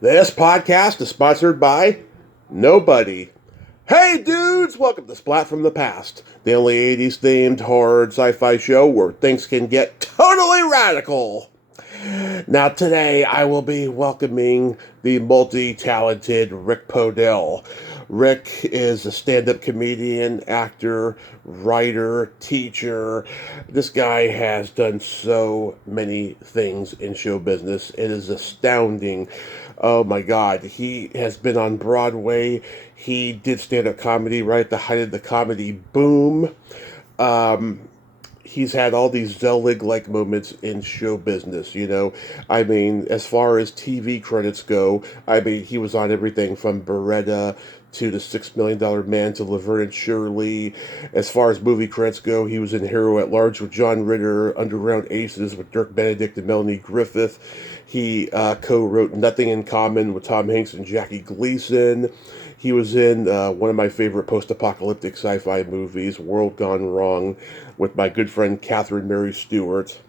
This podcast is sponsored by nobody. Hey dudes, welcome to Splat from the Past, the only 80s themed horror and sci-fi show where things can get totally radical. Now today I will be welcoming the multi-talented Rick Podell. Rick is a stand-up comedian, actor, writer, teacher. This guy has done so many things in show business. It is astounding. Oh my God. He has been on Broadway. He did stand-up comedy right at the height of the comedy boom. He's had all these Zelig-like moments in show business, you know. I mean, as far as TV credits go, I mean, he was on everything from Baretta to the $6 Million Man to Laverne Shirley. As far as movie credits go, he was in Hero at Large with John Ritter, Underground Aces with Dirk Benedict and Melanie Griffith. He co-wrote Nothing in Common with Tom Hanks and Jackie Gleason. He was in one of my favorite post-apocalyptic sci-fi movies, World Gone Wrong, with my good friend Catherine Mary Stewart.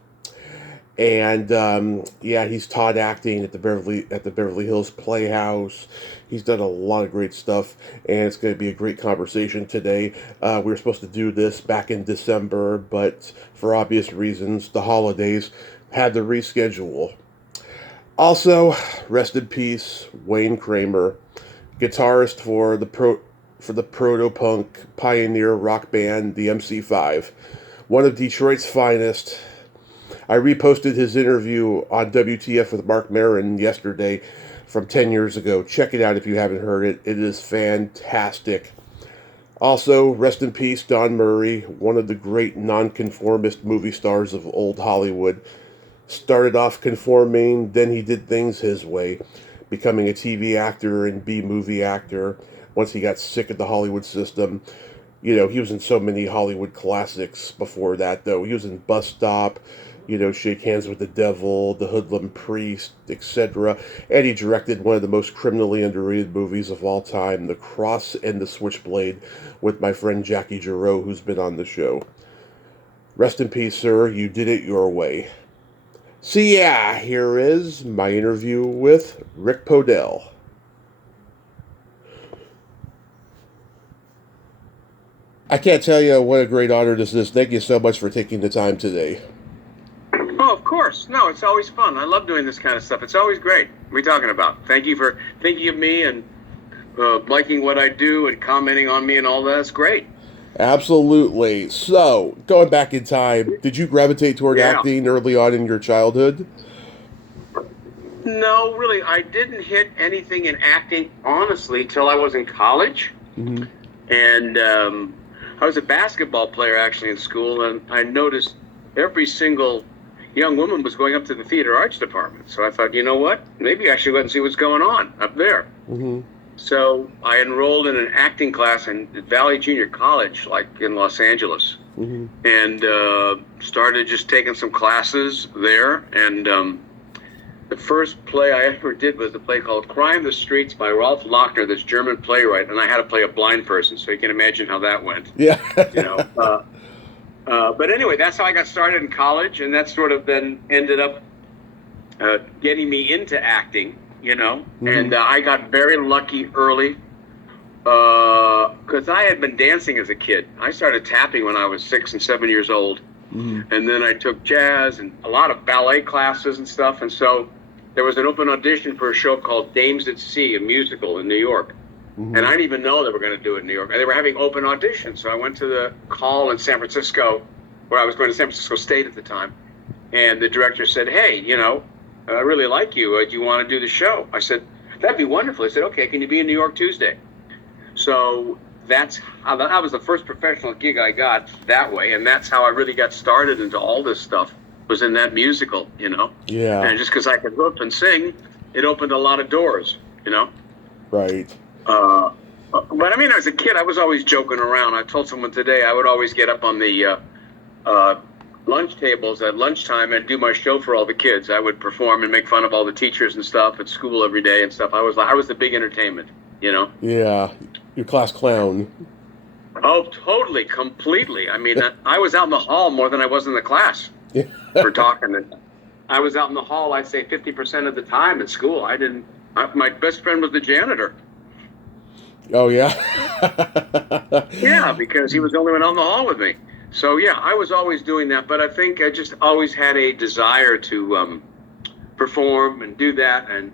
And yeah, he's taught acting at the Beverly Hills Playhouse. He's done a lot of great stuff, and it's going to be a great conversation today. We were supposed to do this back in December, but for obvious reasons, the holidays had to reschedule. Also, rest in peace, Wayne Kramer, guitarist for the proto-punk pioneer rock band, the MC5, one of Detroit's finest. I reposted his interview on WTF with Mark Maron yesterday from 10 years ago. Check it out if you haven't heard it. It is fantastic. Also, rest in peace, Don Murray, one of the great nonconformist movie stars of old Hollywood. Started off conforming, then he did things his way, becoming a TV actor and B-movie actor once he got sick of the Hollywood system. You know, he was in so many Hollywood classics before that, though. He was in Bus Stop, you know, Shake Hands with the Devil, The Hoodlum Priest, etc. And he directed one of the most criminally underrated movies of all time, The Cross and the Switchblade, with my friend Jackie Giroux, who's been on the show. Rest in peace, sir. You did it your way. So yeah, here is my interview with Rick Podell. I can't tell you what a great honor this is. Thank you so much for taking the time today. Oh, of course. No, it's always fun. I love doing this kind of stuff. It's always great. What are you talking about? Thank you for thinking of me and liking what I do and commenting on me and all that. It's great. Absolutely. So, going back in time, did you gravitate toward acting early on in your childhood? No, really. I didn't hit anything in acting, honestly, till I was in college. Mm-hmm. And I was a basketball player, actually, in school, and I noticed every single young woman was going up to the theater arts department. So I thought, you know what? Maybe I should go and see what's going on up there. Mm-hmm. So I enrolled in an acting class in Valley Junior College, like in Los Angeles, mm-hmm. and started just taking some classes there. And the first play I ever did was a play called Crime the Streets by Rolf Lochner, this German playwright, and I had to play a blind person, so you can imagine how that went. Yeah. You know. But anyway, that's how I got started in college, and that sort of then ended up getting me into acting. You know, mm-hmm. and I got very lucky early because I had been dancing as a kid. I started tapping when I was 6 and 7 years old, mm-hmm. and then I took jazz and a lot of ballet classes and stuff. And so there was an open audition for a show called Dames at Sea, a musical in New York. Mm-hmm. And I didn't even know they were going to do it in New York. They were having open auditions. So I went to the hall in San Francisco, where I was going to San Francisco State at the time. And the director said, hey, you know, I really like you. Do you want to do the show? I said, that'd be wonderful. I said, okay, can you be in New York Tuesday? So that was the first professional gig I got that way. And that's how I really got started into all this stuff, was in that musical, you know? Yeah. And just because I could hoop and sing, it opened a lot of doors, you know? Right. But I mean, as a kid, I was always joking around. I told someone today I would always get up on the lunch tables at lunchtime and do my show for all the kids. I would perform and make fun of all the teachers and stuff at school every day and stuff. I was the big entertainment, you know? Yeah, your class clown. Oh, totally, completely. I mean, I was out in the hall more than I was in the class for talking. I was out in the hall, I'd say 50% of the time at school. I didn't My best friend was the janitor. Oh yeah. Yeah, because he was the only one on the hall with me. So yeah, I was always doing that, but I think I just always had a desire to perform and do that. And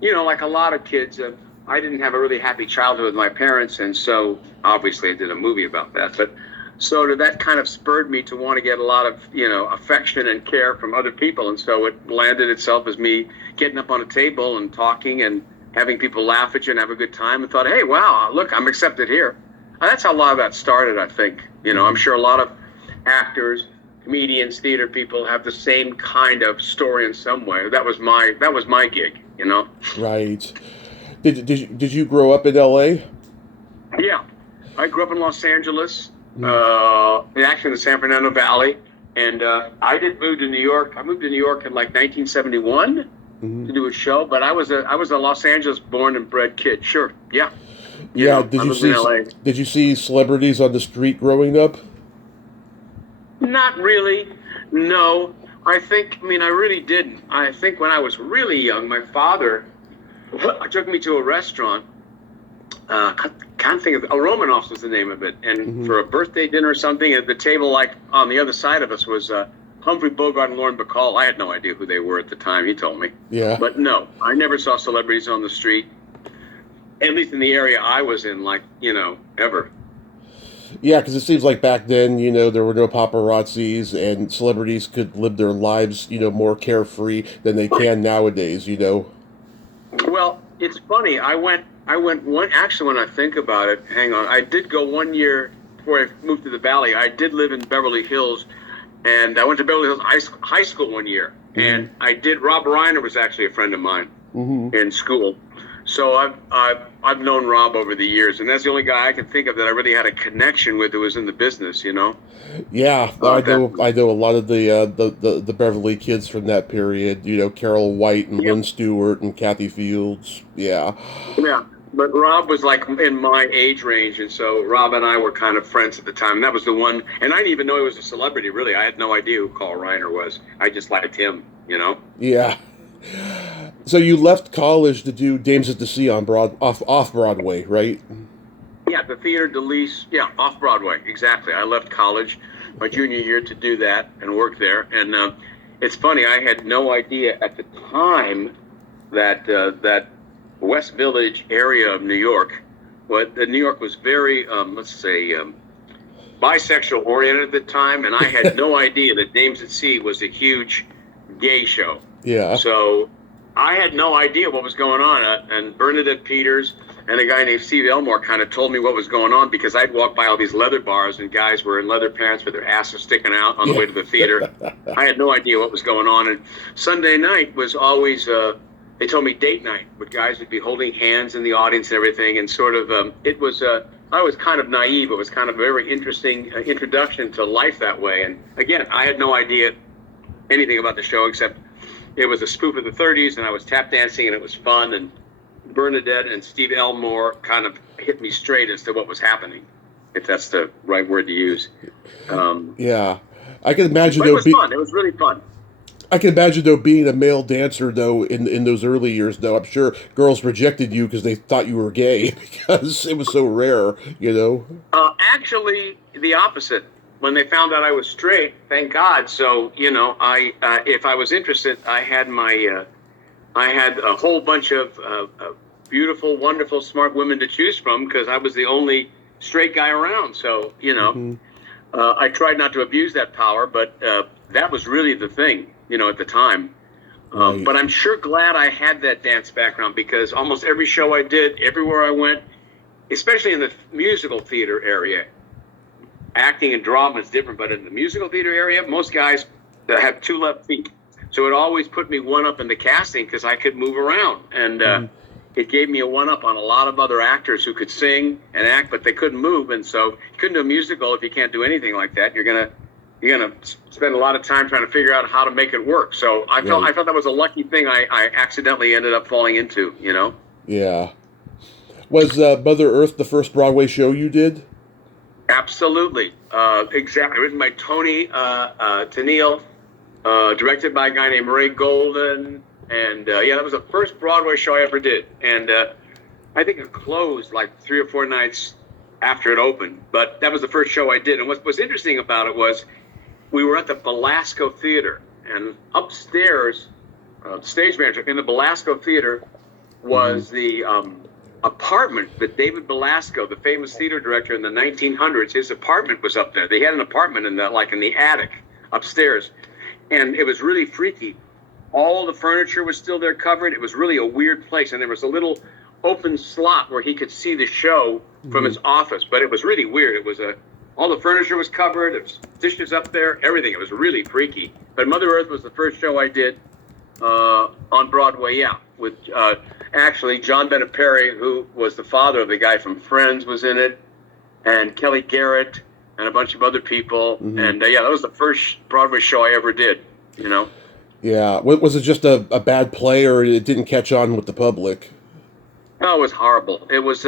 like a lot of kids, I didn't have a really happy childhood with my parents, and so obviously I did a movie about that. But so that kind of spurred me to want to get a lot of affection and care from other people, and so it landed itself as me getting up on a table and talking and having people laugh at you and have a good time, and thought, hey, wow, look, I'm accepted here. And that's how a lot of that started, I think. I'm sure a lot of actors, comedians, theater people have the same kind of story in some way. That was my gig. Right. Did you grow up in L.A.? Yeah, I grew up in Los Angeles, actually in the San Fernando Valley, and I did move to New York. I moved to New York in like 1971 to do a show, but I was a Los Angeles born and bred kid. Sure, yeah. Yeah. LA. Did you see celebrities on the street growing up? Not really. No. I really didn't. I think when I was really young, my father took me to a restaurant. Can't think of Romanoff's was the name of it, and for a birthday dinner or something, at the table, like on the other side of us, was Humphrey Bogart and Lauren Bacall. I had no idea who they were at the time. He told me. Yeah. But no, I never saw celebrities on the street, at least in the area I was in, ever. Yeah, because it seems like back then, there were no paparazzis, and celebrities could live their lives, more carefree than they can nowadays. Well, it's funny. I went one. Actually, when I think about it, hang on. I did go 1 year before I moved to the Valley. I did live in Beverly Hills, and I went to Beverly Hills High School 1 year. And I did. Rob Reiner was actually a friend of mine in school. So I've known Rob over the years, and that's the only guy I can think of that I really had a connection with who was in the business. Yeah, I know a lot of the Beverly kids from that period. Carol White and Lynn Stewart and Kathy Fields. Yeah. Yeah, but Rob was like in my age range, and so Rob and I were kind of friends at the time. And that was the one, and I didn't even know he was a celebrity. Really, I had no idea who Carl Reiner was. I just liked him. Yeah. So you left college to do Dames at the Sea on off Broadway, right? Yeah, the Theater de Lis. Yeah, off Broadway, exactly. I left college my junior year to do that and work there. And it's funny, I had no idea at the time that that West Village area of New York, New York was very, bisexual oriented at the time, and I had no idea that Dames at Sea was a huge gay show. Yeah. So I had no idea what was going on. And Bernadette Peters and a guy named Steve Elmore kind of told me what was going on, because I'd walk by all these leather bars and guys were in leather pants with their asses sticking out on the way to the theater. I had no idea what was going on. And Sunday night was always, they told me date night, where guys would be holding hands in the audience and everything. And sort of, I was kind of naive. It was kind of a very interesting introduction to life that way. And again, I had no idea anything about the show, except it was a spoof of the 30s, and I was tap dancing, and it was fun. And Bernadette and Steve Elmore kind of hit me straight as to what was happening, if that's the right word to use. Yeah, I can imagine. But it was fun. It was really fun. I can imagine, though, being a male dancer, though, in those early years, though, I'm sure girls rejected you because they thought you were gay because it was so rare, Actually, the opposite. When they found out I was straight, thank God. So, I if I was interested, I had a whole bunch of beautiful, wonderful, smart women to choose from, because I was the only straight guy around. So, I tried not to abuse that power, but that was really the thing, at the time. Right. But I'm sure glad I had that dance background, because almost every show I did, everywhere I went, especially in the musical theater area, acting and drama is different, but in the musical theater area, most guys have two left feet. So it always put me one up in the casting, because I could move around. And it gave me a one up on a lot of other actors who could sing and act, but they couldn't move. And so you couldn't do a musical if you can't do anything like that. You're gonna spend a lot of time trying to figure out how to make it work. So I felt that was a lucky thing I accidentally ended up falling into, Yeah. Was Mother Earth the first Broadway show you did? Absolutely. Exactly. Written by Tony Tennille, directed by a guy named Ray Golden, And yeah, that was the first Broadway show I ever did. And I think it closed like 3 or 4 nights after it opened. But that was the first show I did. And what was interesting about it was we were at the Belasco Theater. And upstairs, the stage manager in the Belasco Theater was the apartment that David Belasco, the famous theater director in the 1900s, his apartment was up there. They had an apartment in the attic upstairs. And it was really freaky. All the furniture was still there covered. It was really a weird place. And there was a little open slot where he could see the show from his office. But it was really weird. It was all the furniture was covered. There was dishes up there, everything. It was really freaky. But Mother Earth was the first show I did on Broadway, yeah. With actually John Bennett Perry, who was the father of the guy from Friends, was in it. And Kelly Garrett and a bunch of other people. And yeah, that was the first Broadway show I ever did, you know. Yeah, was it just a bad play, or it didn't catch on with the public? No, it was horrible. It was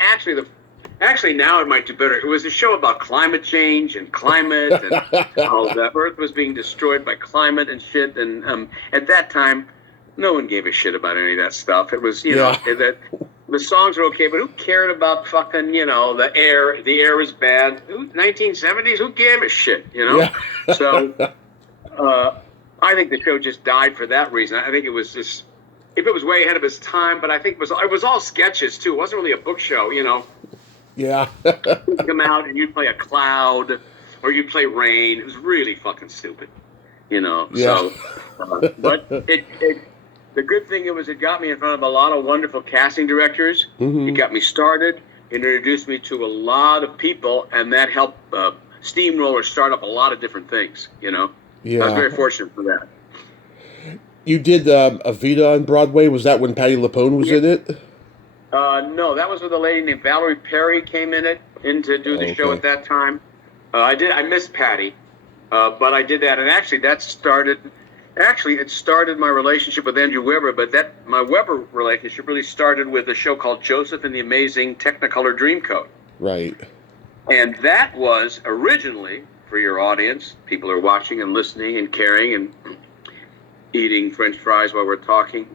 actually now it might do better. It was a show about climate change and climate, and how the Earth was being destroyed by climate and shit. And at that time, no one gave a shit about any of that stuff. It was, you know, that the songs were okay, but who cared about fucking, you know, the air? The air is bad. 1970s, who gave a shit? You know, so. I think the show just died for that reason. I think it was just, if it was way ahead of its time, but I think it was all sketches too. It wasn't really a book show, you know. Yeah. You'd come out and you'd play a cloud, or you'd play rain. It was really fucking stupid, you know. Yeah. So, but the good thing it got me in front of a lot of wonderful casting directors. It got me started. It introduced me to a lot of people, and that helped steamroller start up a lot of different things, you know. Yeah. I was very fortunate for that. You did Evita on Broadway. Was that when Patti LuPone was in it? No, that was with a lady named Valerie Perry came in to do the show at that time. I missed Patti, but I did that, and actually it started my relationship with Andrew Weber. But my Weber relationship really started with a show called Joseph and the Amazing Technicolor Dreamcoat. Right. And that was originally, for your audience, people are watching and listening and caring and eating French fries while we're talking.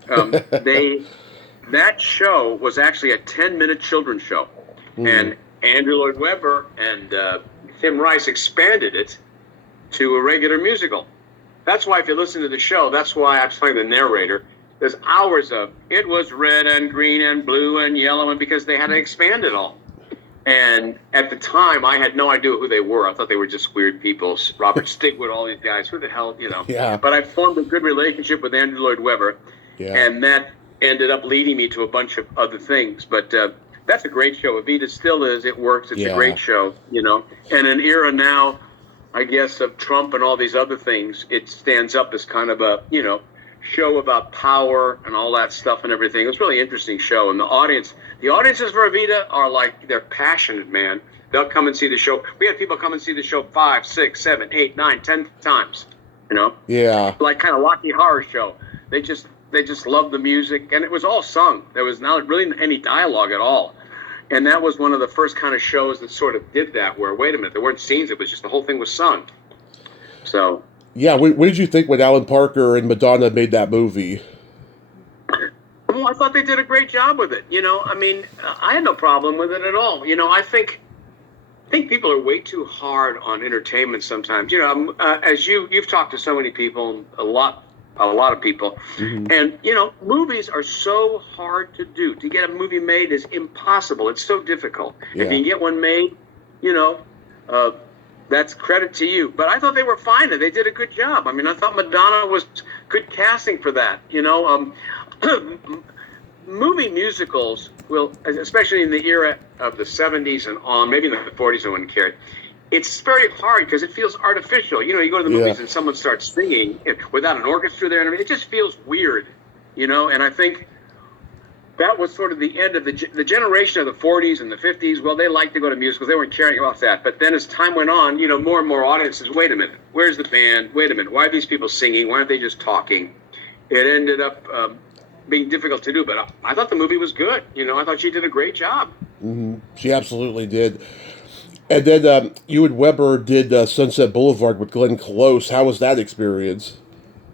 That show was actually a 10-minute children's show. And Andrew Lloyd Webber and Tim Rice expanded it to a regular musical. That's why if you listen to the show, that's why I'm playing the narrator. There's hours of, it was red and green and blue and yellow, and because they had to expand it all. And at the time, I had no idea who they were. I thought they were just weird people. Robert Stigwood, all these guys. Who the hell, you know? Yeah. But I formed a good relationship with Andrew Lloyd Webber. Yeah. And that ended up leading me to a bunch of other things. But that's a great show. Evita still is. It works. It's a great show, you know. And an era now, I guess, of Trump and all these other things, it stands up as kind of a, you know, show about power and all that stuff and everything. It was a really interesting show. And the audiences for Evita are like, they're passionate, man. They'll come and see the show. We had people come and see the show 5, 6, 7, 8, 9, 10 times, you know? Yeah. Like kind of Rocky Horror Show. They just loved the music, and it was all sung. There was not really any dialogue at all. And that was one of the first kind of shows that sort of did that, where, wait a minute, there weren't scenes. It was just the whole thing was sung. So... Yeah, what did you think when Alan Parker and Madonna made that movie? Well, I thought they did a great job with it. You know, I mean, I had no problem with it at all. You know, I think people are way too hard on entertainment sometimes. You know, as you've talked to so many people, a lot of people, and you know, movies are so hard to do. To get a movie made is impossible. It's so difficult. Yeah. If you get one made, you know. That's credit to you. But I thought they were fine. They did a good job. I mean, I thought Madonna was good casting for that. You know, movie musicals will, especially in the era of the 70s and on, maybe in the 40s, no one cared. It's very hard because it feels artificial. You know, you go to the movies and someone starts singing without an orchestra there, and everything. It just feels weird, you know. And I think that was sort of the end of the generation of the 40s and the 50s. Well, they liked to go to musicals. They weren't caring about that. But then as time went on, you know, more and more audiences, wait a minute, where's the band? Wait a minute, why are these people singing? Why aren't they just talking? It ended up being difficult to do. But I thought the movie was good. You know, I thought she did a great job. She absolutely did. And then you and Weber did Sunset Boulevard with Glenn Close. How was that experience?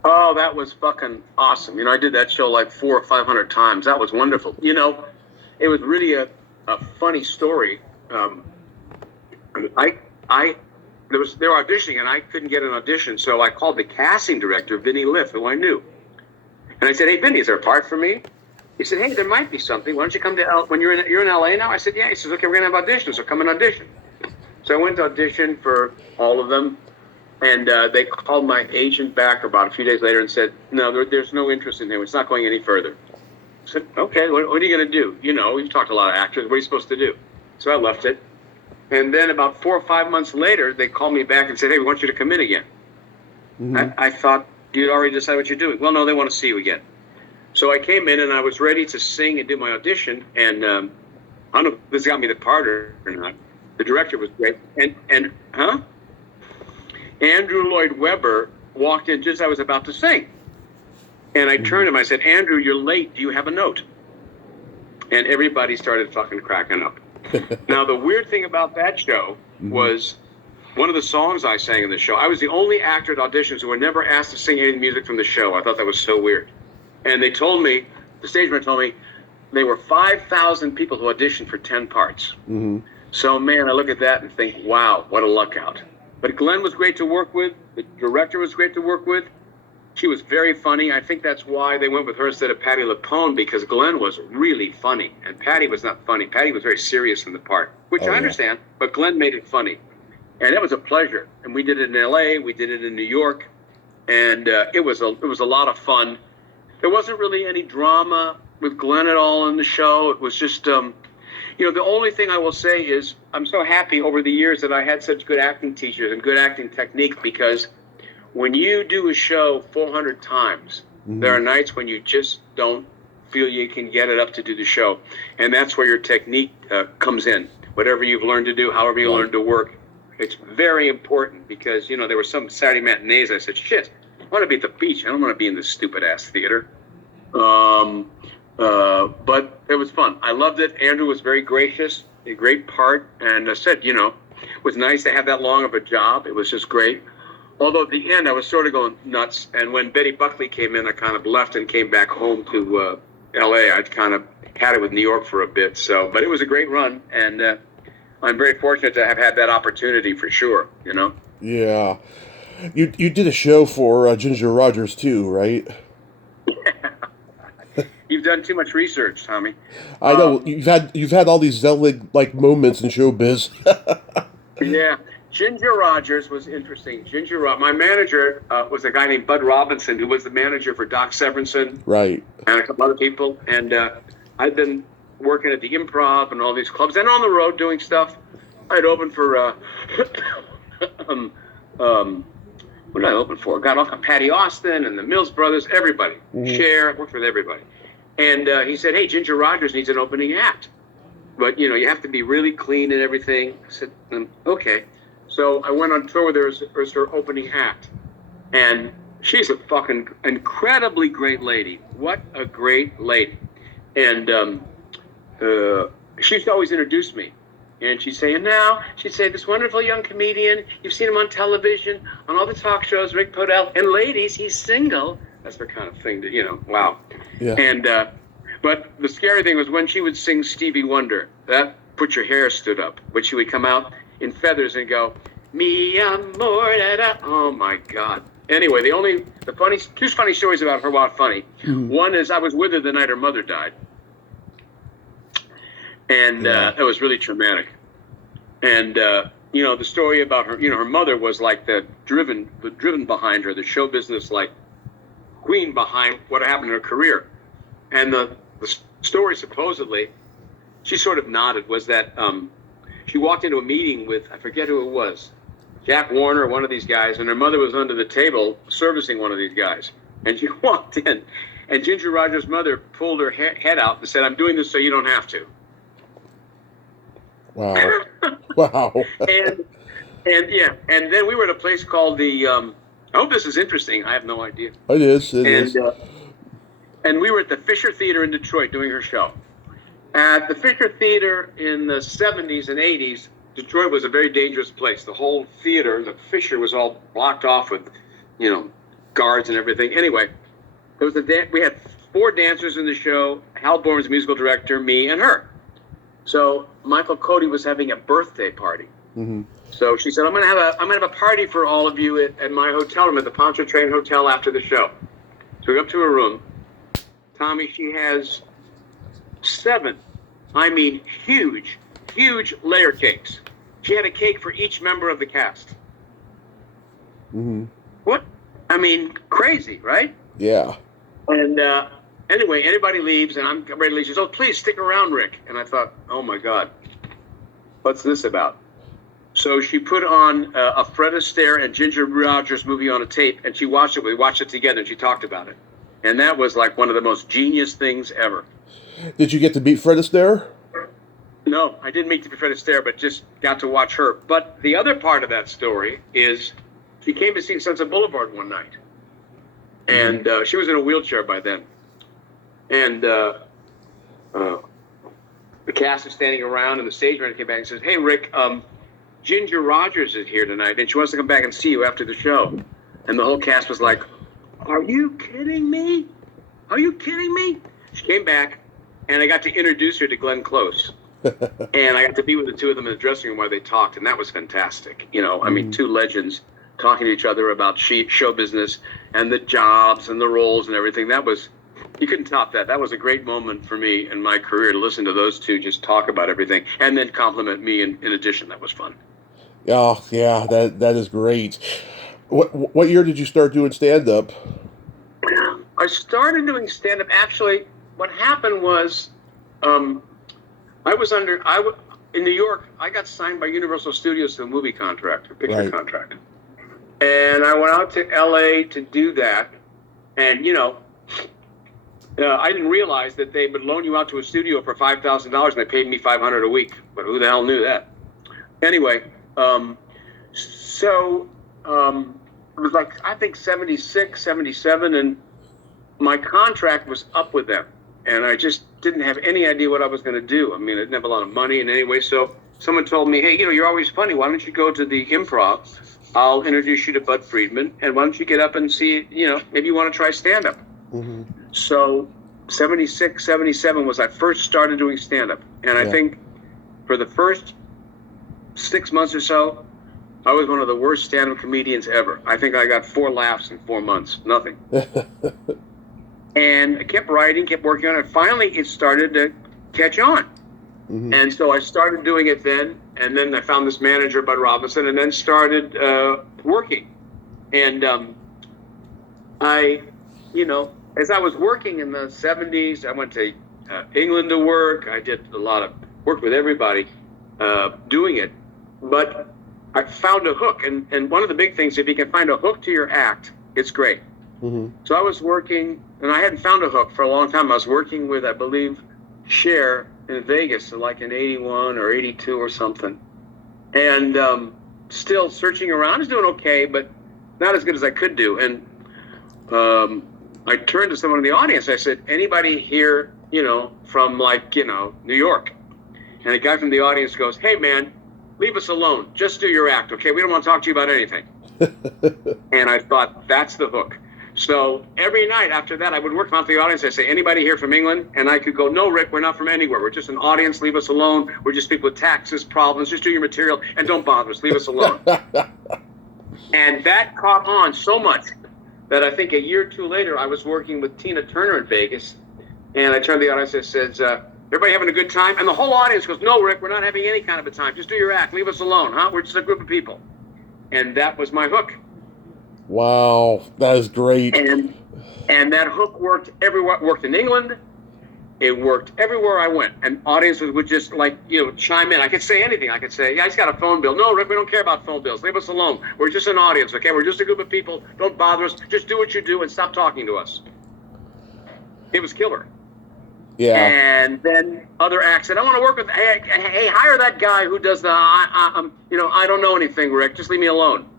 Oh, that was fucking awesome. I did that show like 400 or 500 times. That was wonderful. It was really a funny story. I they were auditioning and I couldn't get an audition, so I called the casting director, Vinny Liff, who I knew, and I said, "Hey, Vinny, is there a part for me?" He said, "Hey, there might be something. Why don't you come to when you're in LA now?" I said, "Yeah." He says, "Okay, we're gonna have auditions, so come and audition." So I went to audition for all of them, and they called my agent back about a few days later and said, "No, there's no interest in him. It's not going any further." I said, "Okay, what are you going to do? We've talked to a lot of actors. What are you supposed to do?" So I left it. And then about 4 or 5 months later, they called me back and said, "Hey, we want you to come in again." Mm-hmm. I thought, you'd already decided what you're doing. Well, no, they want to see you again. So I came in and I was ready to sing and do my audition. And I don't know if this got me the part or not. The director was great. And Andrew Lloyd Webber walked in just as I was about to sing. And I turned to him, I said, "Andrew, you're late. Do you have a note?" And everybody started fucking cracking up. Now, the weird thing about that show was one of the songs I sang in the show, I was the only actor at auditions who were never asked to sing any music from the show. I thought that was so weird. And they told me, the stage manager told me, there were 5,000 people who auditioned for 10 parts. Mm-hmm. So, man, I look at that and think, wow, what a luck out. But Glenn was great to work with. The director was great to work with. She was very funny. I think that's why they went with her instead of Patti LuPone, because Glenn was really funny. And Patti was not funny. Patti was very serious in the part, which I understand, but Glenn made it funny. And it was a pleasure. And we did it in L.A., we did it in New York, and it was a lot of fun. There wasn't really any drama with Glenn at all in the show. It was just, the only thing I will say is I'm so happy over the years that I had such good acting teachers and good acting technique, because when you do a show 400 times, there are nights when you just don't feel you can get it up to do the show. And that's where your technique comes in. Whatever you've learned to do, however you learn to work, it's very important, because, there were some Saturday matinees, I said, shit, I want to be at the beach. I don't want to be in this stupid-ass theater. But it was fun. I loved it. Andrew was very gracious, a great part. And I said, it was nice to have that long of a job. It was just great. Although at the end, I was sort of going nuts. And when Betty Buckley came in, I kind of left and came back home to L.A. I'd kind of had it with New York for a bit. But it was a great run. And I'm very fortunate to have had that opportunity for sure, Yeah. You did a show for Ginger Rogers, too, right? You've done too much research, Tommy. I know. You've had all these Zelig-like moments in showbiz. Yeah. Ginger Rogers was interesting. My manager was a guy named Bud Robinson, who was the manager for Doc Severinsen, right, and a couple other people. And I'd been working at the Improv and all these clubs, and on the road doing stuff. I'd opened for what did I open for? Got off on Patty Austin and the Mills Brothers, everybody. Cher, worked with everybody. And he said, "Hey, Ginger Rogers needs an opening act, but you have to be really clean and everything." I said, "Okay." So I went on tour with her as her opening act. And she's a fucking incredibly great lady. What a great lady. And she used to always introduce me. And she'd say, this wonderful young comedian, you've seen him on television, on all the talk shows, Rick Podell. And ladies, he's single. That's the kind of thing that, wow. Yeah. And but the scary thing was when she would sing Stevie Wonder, that put your hair stood up. When she would come out in feathers and go, "Mi amor, da da." Oh my God. Anyway, two funny stories about her while funny. One is I was with her the night her mother died. And that was really traumatic. And, the story about her, her mother was like the driven behind her, the show business, like queen behind what happened in her career. And the story supposedly, she sort of nodded, was that she walked into a meeting with, I forget who it was, Jack Warner, one of these guys, and her mother was under the table servicing one of these guys. And she walked in, and Ginger Rogers' mother pulled her head out and said, "I'm doing this so you don't have to." Wow. Wow. and then we were at a place called the, I hope this is interesting. I have no idea. It is. It is. And we were at the Fisher Theater in Detroit doing her show. At the Fisher Theater in the 70s and 80s, Detroit was a very dangerous place. The whole theater, the Fisher, was all blocked off with, guards and everything. Anyway, there was we had 4 dancers in the show. Hal Bourne was the musical director, me, and her. So Michael Cody was having a birthday party. Mm-hmm. So she said, I'm gonna have a party for all of you at my hotel room at the Pontchartrain Hotel after the show. So we go up to her room. Tommy, she has 7, I mean huge layer cakes. She had a cake for each member of the cast. Mm-hmm. What? I mean, crazy, right? Yeah. And anyway, everybody leaves, and I'm ready to leave. She says, oh, please stick around, Rick. And I thought, oh, my God, what's this about? So she put on a Fred Astaire and Ginger Rogers movie on a tape, and she watched it. We watched it together, and she talked about it. And that was like one of the most genius things ever. Did you get to meet Fred Astaire? No, I didn't meet Fred Astaire, but just got to watch her. But the other part of that story is she came to see Sunset Boulevard one night. And she was in a wheelchair by then. And the cast is standing around, and the stage manager came back and says, hey, Rick, Ginger Rogers is here tonight, and she wants to come back and see you after the show. And the whole cast was like, are you kidding me? Are you kidding me? She came back, and I got to introduce her to Glenn Close. And I got to be with the two of them in the dressing room while they talked, and that was fantastic. You know, I mean, 2 legends talking to each other about show business and the jobs and the roles and everything. That was, you couldn't top that. That was a great moment for me in my career to listen to those 2 just talk about everything and then compliment me in addition. That was fun. Oh, yeah, that is great. What year did you start doing stand-up? I started doing stand-up. Actually, what happened was in New York, I got signed by Universal Studios to a movie contract, a picture contract. And I went out to L.A. to do that. And, I didn't realize that they would loan you out to a studio for $5,000 and they paid me $500 a week. But who the hell knew that? Anyway, it was like, I think 76, 77, and my contract was up with them. And I just didn't have any idea what I was going to do. I mean, I didn't have a lot of money in any way. So someone told me, hey, you're always funny. Why don't you go to the Improv? I'll introduce you to Bud Friedman. And why don't you get up and see, maybe you want to try stand-up. Mm-hmm. So 76, 77 was I first started doing stand-up. And I think for the first 6 months or so, I was one of the worst stand-up comedians ever. I think I got 4 laughs in 4 months. Nothing. And I kept writing, kept working on it. Finally, it started to catch on. Mm-hmm. And so I started doing it then. And then I found this manager, Bud Robinson, and then started working. And as I was working in the 70s, I went to England to work. I did a lot of work with everybody doing it. But I found a hook. And one of the big things, if you can find a hook to your act, it's great. Mm-hmm. So I was working, and I hadn't found a hook for a long time. I was working with, I believe, Cher in Vegas, like in 81 or 82 or something. And still searching around. I was doing okay, but not as good as I could do. And I turned to someone in the audience. I said, anybody here, from New York? And a guy from the audience goes, hey, man, leave us alone. Just do your act, okay? We don't want to talk to you about anything. And I thought, that's the hook. So every night after that, I would work out the audience. I'd say, anybody here from England? And I could go, no, Rick, we're not from anywhere. We're just an audience. Leave us alone. We're just people with taxes, problems. Just do your material and don't bother us. Leave us alone. And that caught on so much that I think a year or 2 later, I was working with Tina Turner in Vegas. And I turned to the audience and says, everybody having a good time? And the whole audience goes, no, Rick, we're not having any kind of a time. Just do your act. Leave us alone, huh? We're just a group of people. And that was my hook. Wow, that is great. And that hook worked everywhere. It worked in England. It worked everywhere I went. And audiences would just chime in. I could say anything. I could say, yeah, I just got a phone bill. No, Rick, we don't care about phone bills. Leave us alone. We're just an audience, okay? We're just a group of people. Don't bother us. Just do what you do and stop talking to us. It was killer. Yeah. And then other acts said, I want to work with, hey, hire that guy who does the, I don't know anything, Rick. Just leave me alone.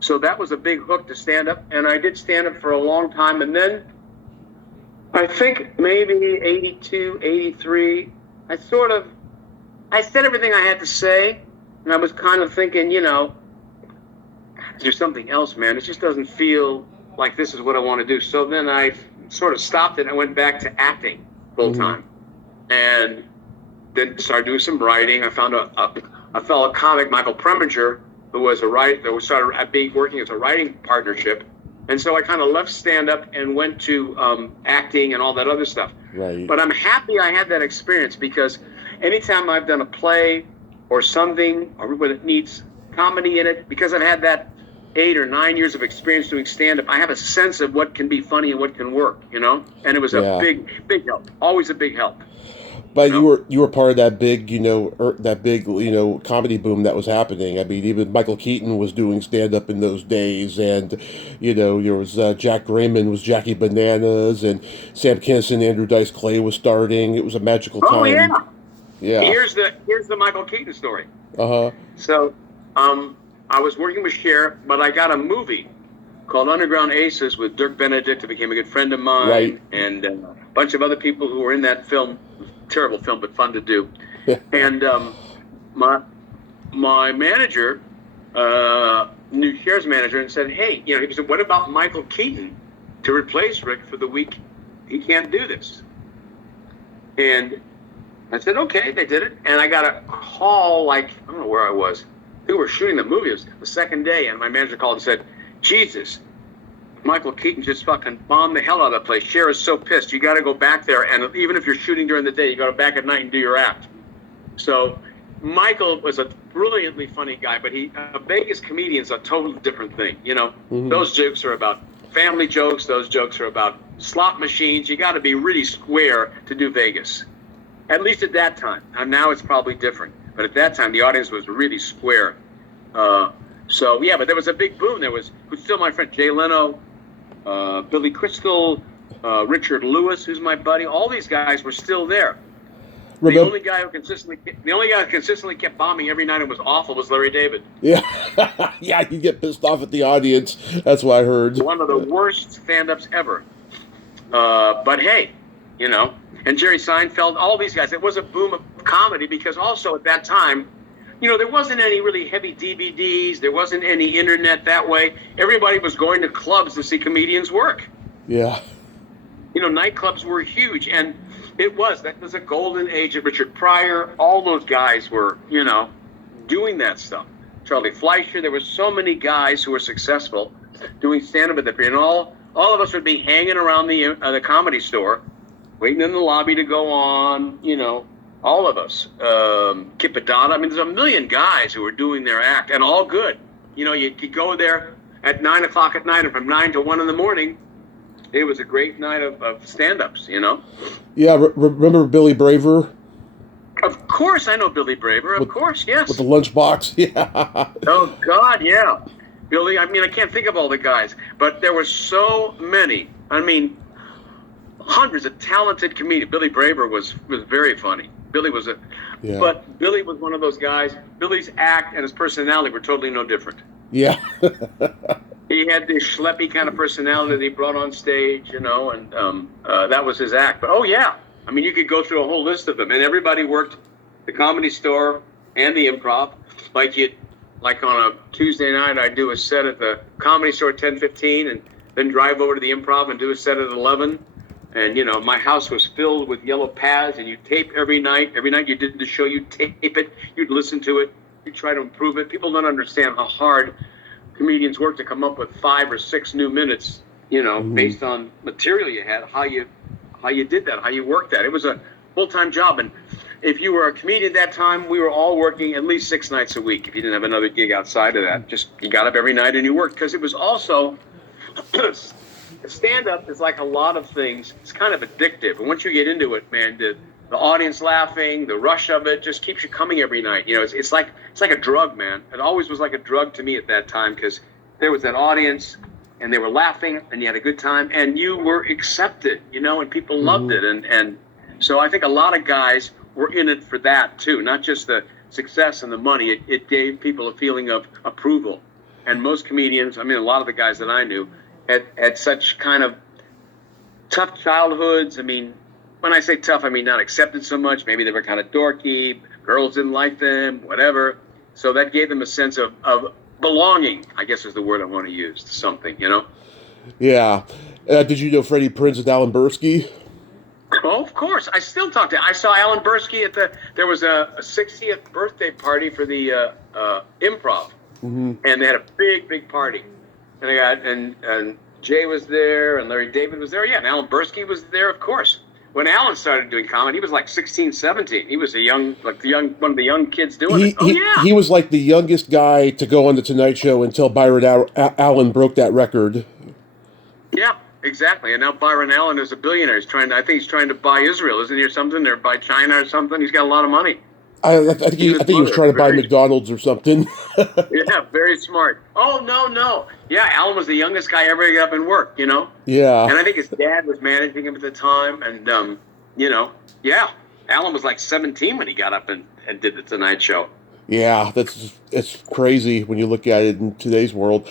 So that was a big hook to stand up. And I did stand up for a long time. And then I think maybe 82, 83, I said everything I had to say. And I was kind of thinking, do something else, man. It just doesn't feel like this is what I want to do. So then I sort of stopped it and went back to acting full time, and then started doing some writing. I found a fellow comic, Michael Preminger, who was a writer, that was started working as a writing partnership. And so I kind of left stand-up and went to acting and all that other stuff. Right. But I'm happy I had that experience, because anytime I've done a play or something, or when it needs comedy in it, because I've had that 8 or 9 years of experience doing stand-up, I have a sense of what can be funny and what can work, And it was a big help, always a big help. But you were part of that big, comedy boom that was happening. I mean, even Michael Keaton was doing stand up in those days, and there was Jack Raymond was Jackie Bananas, and Sam Kinison, Andrew Dice Clay was starting. It was a magical time. Oh yeah, yeah. Here's the Michael Keaton story. So, I was working with Cher, but I got a movie called Underground Aces with Dirk Benedict, who became a good friend of mine, right. And a bunch of other people who were in that film. Terrible film, but fun to do. And my manager knew Cher's manager and said, hey, he said, what about Michael Keaton to replace Rick for the week? He can't do this. And I said, okay, they did it. And I got a call, I don't know where I was. We were shooting the movie. It was the second day, and my manager called and said, Jesus, Michael Keaton just fucking bombed the hell out of that place. Cher is so pissed. You got to go back there, and even if you're shooting during the day, you go back at night and do your act. So Michael was a brilliantly funny guy, but a Vegas comedian's a totally different thing. Those jokes are about family jokes. Those jokes are about slot machines. You got to be really square to do Vegas, at least at that time. And now it's probably different, but at that time the audience was really square. So yeah, but there was a big boom. There was who's still my friend, Jay Leno. Billy Crystal, Richard Lewis, who's my buddy. All these guys were still there. The only guy who consistently kept bombing every night and was awful was Larry David. Yeah, yeah, you get pissed off at the audience. That's what I heard. One of the worst stand-ups ever. But hey, and Jerry Seinfeld, all these guys. It was a boom of comedy because also at that time, there wasn't any really heavy DVDs. There wasn't any internet that way. Everybody was going to clubs to see comedians work. Yeah. Nightclubs were huge. And that was a golden age of Richard Pryor. All those guys were, doing that stuff. Charlie Fleischer. There were so many guys who were successful doing stand-up at the period. And all of us would be hanging around the Comedy Store, waiting in the lobby to go on, all of us. Kip Addotta. I mean, there's a million guys who were doing their act, and all good. You could go there at 9 o'clock at night, and from 9 to 1 in the morning, it was a great night of stand-ups, Yeah, remember Billy Braver? Of course I know Billy Braver. Of course, yes. With the lunchbox, yeah. Oh, God, yeah. Billy, I can't think of all the guys, but there were so many. Hundreds of talented comedians. Billy Braver was very funny. Billy was but Billy was one of those guys. Billy's act and his personality were totally no different. Yeah. He had this schleppy kind of personality that he brought on stage, and that was his act. But you could go through a whole list of them, and everybody worked the Comedy Store and the Improv. Like on a Tuesday night, I'd do a set at the Comedy Store at 10:15, and then drive over to the Improv and do a set at 11. And, my house was filled with yellow pads, and you tape every night. Every night you did the show, you'd tape it, you'd listen to it, you'd try to improve it. People don't understand how hard comedians work to come up with 5 or 6 new minutes, based on material you had, how you did that, how you worked that. It was a full-time job. And if you were a comedian at that time, we were all working at least 6 nights a week. If you didn't have another gig outside of that, you got up every night and you worked. Because it was also... stand-up is like a lot of things. It's kind of addictive. And once you get into it, man, the audience laughing, the rush of it just keeps you coming every night. It's like a drug, man. It always was like a drug to me at that time because there was that audience and they were laughing and you had a good time and you were accepted, and people loved it. And so I think a lot of guys were in it for that too, not just the success and the money. It gave people a feeling of approval. And most comedians, a lot of the guys that I knew, had such kind of tough childhoods. When I say tough, not accepted so much. Maybe they were kind of dorky. Girls didn't like them, whatever. So that gave them a sense of belonging, I guess is the word I want to use, to something, Yeah. Did you know Freddie Prinze and Alan Bursky? Oh, of course. I still talk to. I saw Alan Bursky at the. There was a 60th birthday party for the Improv, Mm-hmm. and they had a big party, and they got and Jay was there, and Larry David was there. Yeah, and Alan Bursky was there, of course. When Alan started doing comedy, he was like 16, 17. He was one of the young kids doing it. He, Oh he, yeah, he was like the youngest guy to go on the Tonight Show until Allen broke that record. yeah, exactly. And now Byron Allen is a billionaire. I think he's trying to buy Israel, isn't he, or something, or buy China or something. He's got a lot of money. I think he was trying to buy McDonald's or something. Yeah, very smart. Oh, no. Yeah, Alan was the youngest guy ever to get up and work, Yeah. And I think his dad was managing him at the time. And, yeah, Alan was like 17 when he got up and did the Tonight Show. Yeah, it's crazy when you look at it in today's world.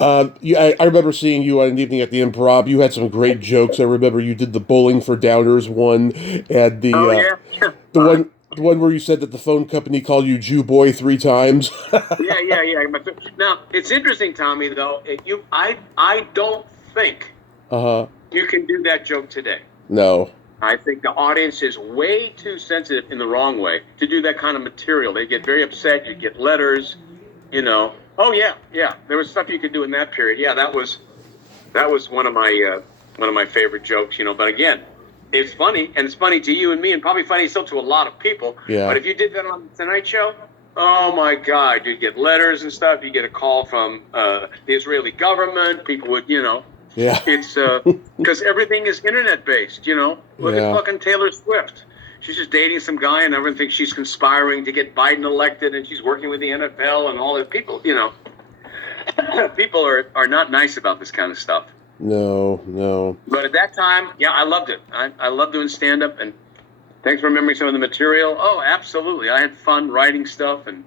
I remember seeing you on an evening at the Improv. You had some great jokes. I remember you did the Bowling for Downers one, and Yeah. the one where you said that the phone company called you Jew boy 3 times. Yeah. Now, it's interesting, Tommy, though. I don't think you can do that joke today. No. I think the audience is way too sensitive in the wrong way to do that kind of material. They get very upset. You get letters, Oh yeah. There was stuff you could do in that period. Yeah, that was one of my favorite jokes. But again, it's funny, and it's funny to you and me, and probably funny still to a lot of people. Yeah. But if you did that on the Tonight Show, oh my God, you'd get letters and stuff. You get a call from the Israeli government. People would, Yeah. It's because everything is internet based. Look at fucking Taylor Swift. She's just dating some guy, and everyone thinks she's conspiring to get Biden elected, and she's working with the NFL and all the people. People are not nice about this kind of stuff. No. But at that time, yeah, I loved it. I loved doing stand up, and thanks for remembering some of the material. Oh, absolutely. I had fun writing stuff, and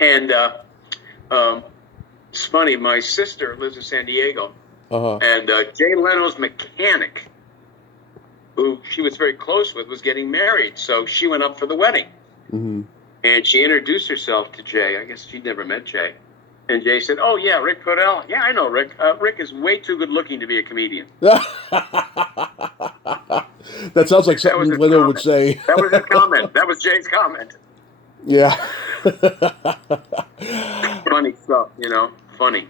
and it's funny. My sister lives in San Diego, and Jay Leno's mechanic, who she was very close with, was getting married. So she went up for the wedding. Mm-hmm. And she introduced herself to Jay. I guess she'd never met Jay. And Jay said, "Oh, yeah, Rick Podell. Yeah, I know Rick. Rick is way too good looking to be a comedian." That sounds like something Leno would say. That was his comment. That was Jay's comment. Yeah. Funny stuff, Funny.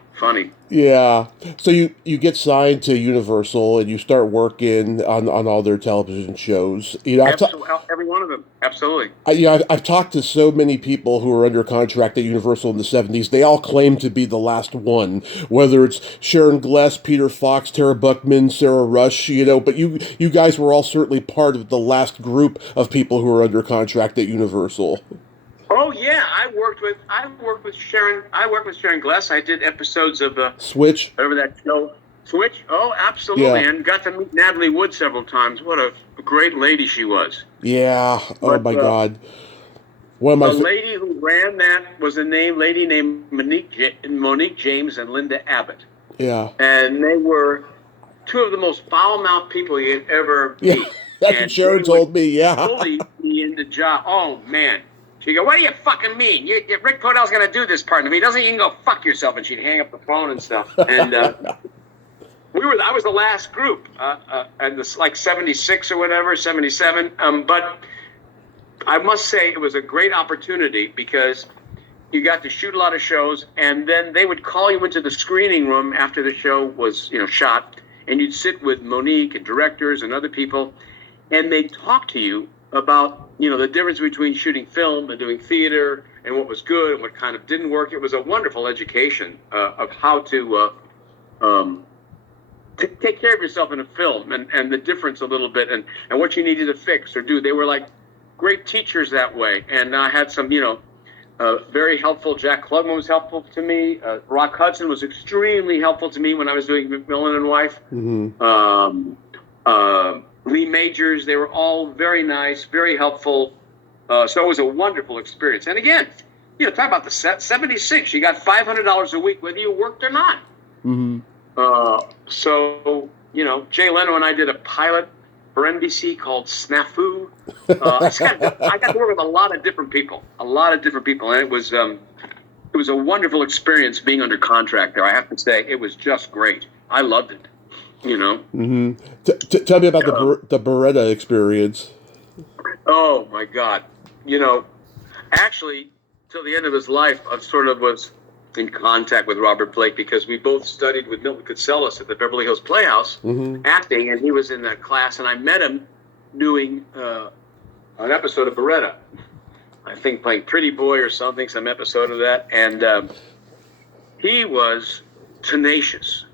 Yeah. So you get signed to Universal and you start working on all their television shows. Every one of them. Absolutely. I've talked to so many people who were under contract at Universal in the 70s. They all claim to be the last one, whether it's Sharon Gless, Peter Fox, Tara Buckman, Sarah Rush, but you guys were all certainly part of the last group of people who were under contract at Universal. Oh yeah, I worked with Sharon. I worked with Sharon Gless. I did episodes of Switch. Whatever that show. Switch. Oh, absolutely, Yeah. And got to meet Natalie Wood several times. What a great lady she was. Yeah. Oh my God. One of my lady who ran that was a lady named Monique James and Linda Abbott. Yeah. And they were two of the most foul-mouthed people you could ever meet. Yeah. That's what Sharon told me. Yeah. Bully me into job. Oh man. She'd go, "What do you fucking mean? Rick Podell's going to do this part to me. Doesn't he? You can go fuck yourself." And she'd hang up the phone and stuff. And I was the last group, and this like 76 or whatever, 77. But I must say it was a great opportunity because you got to shoot a lot of shows, and then they would call you into the screening room after the show was shot, and you'd sit with Monique and directors and other people, and they'd talk to you about the difference between shooting film and doing theater and what was good and what kind of didn't work. It was a wonderful education of how to take care of yourself in a film and the difference a little bit and what you needed to fix or do. They were like great teachers that way. And I had some, very helpful. Jack Klugman was helpful to me. Rock Hudson was extremely helpful to me when I was doing McMillan and Wife. Mm-hmm. Lee Majors, they were all very nice, very helpful. So it was a wonderful experience. And again, talk about the set, 76, you got $500 a week whether you worked or not. Mm-hmm. So, Jay Leno and I did a pilot for NBC called Snafu. I got to work with a lot of different people. And it was a wonderful experience being under contract there. I have to say, it was just great. I loved it. Mm-hmm. Tell me about the Baretta experience. Oh my God. Actually, till the end of his life, I sort of was in contact with Robert Blake because we both studied with Milton Katselas at the Beverly Hills Playhouse, acting, and he was in that class, and I met him doing an episode of Baretta. I think playing Pretty Boy or something, some episode of that, and he was tenacious.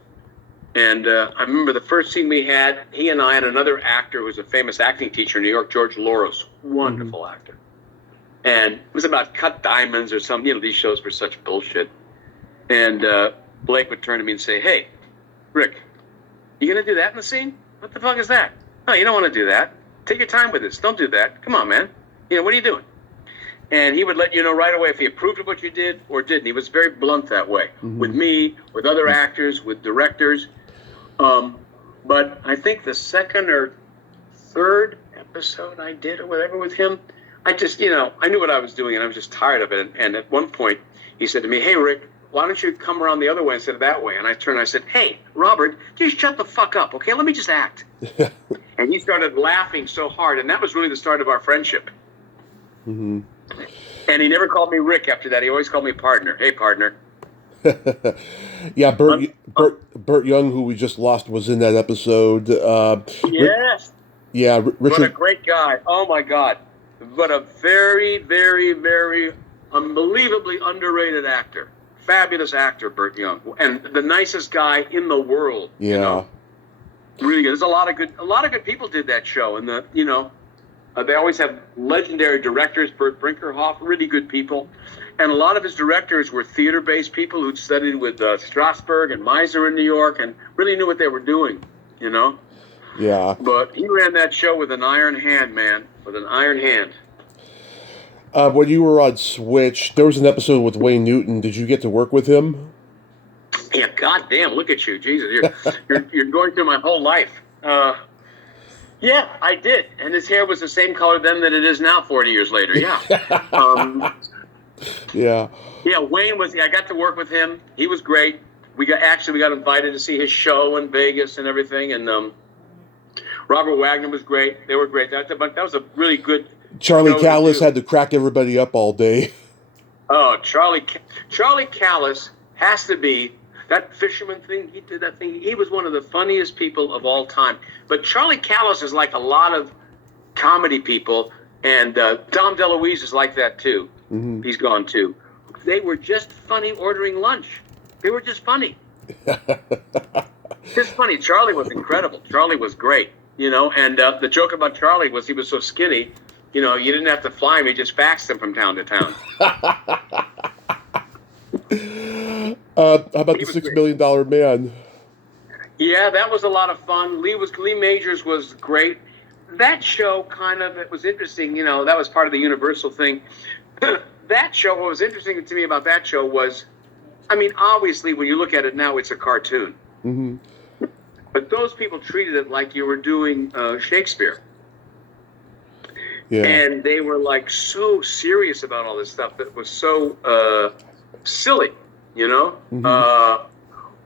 And I remember the first scene we had, he and I and another actor who was a famous acting teacher in New York, George Loros, wonderful actor. And it was about cut diamonds or something. These shows were such bullshit. And Blake would turn to me and say, "Hey, Rick, you going to do that in the scene? What the fuck is that? No, you don't want to do that. Take your time with this. Don't do that. Come on, man. What are you doing?" And he would let you know right away if he approved of what you did or didn't. He was very blunt that way. With me, with other actors, with directors. But I think the second or third episode I did or whatever with him, I just, I knew what I was doing and I was just tired of it. And at one point he said to me, "Hey, Rick, why don't you come around the other way instead of that way?" And I turned and I said, "Hey, Robert, just shut the fuck up, okay? Let me just act." And he started laughing so hard. And that was really the start of our friendship. Mm-hmm. And he never called me Rick after that. He always called me partner. "Hey, partner." Yeah, Burt Young, who we just lost, was in that episode. Yes. Yeah, What a Richard. great guy. Oh, my God. But a very, very, very unbelievably underrated actor. Fabulous actor, Burt Young. And the nicest guy in the world. Yeah. Really good. There's a lot of good people did that show. And they always have legendary directors, Bert Brinkerhoff, really good people. And a lot of his directors were theater-based people who'd studied with Strasberg and Meisner in New York and really knew what they were doing, Yeah. But he ran that show with an iron hand, man, with an iron hand. When you were on Switch, there was an episode with Wayne Newton. Did you get to work with him? Yeah, goddamn, look at you, Jesus, you're going through my whole life. Yeah, I did, and his hair was the same color then that it is now, 40 years later. Yeah. Yeah. Yeah, Wayne was. I got to work with him. He was great. We got invited to see his show in Vegas and everything. And Robert Wagner was great. They were great. That was a really good. Charlie Callis had to crack everybody up all day. Oh, Charlie Callis has to be that fisherman thing. He did that thing. He was one of the funniest people of all time. But Charlie Callis is like a lot of comedy people, and Dom DeLuise is like that too. Mm-hmm. He's gone too. They were just funny ordering lunch. They were just funny. Just funny. Charlie was incredible. Charlie was great, and the joke about Charlie was he was so skinny, you didn't have to fly him. You just faxed him from town to town. How about the $6 million Man? Yeah, that was a lot of fun. Lee Majors was great. That show it was interesting, that was part of the Universal thing. That show, what was interesting to me about that show was, obviously when you look at it now, it's a cartoon. Mm-hmm. But those people treated it like you were doing Shakespeare. Yeah. And they were like so serious about all this stuff that was so silly, Mm-hmm.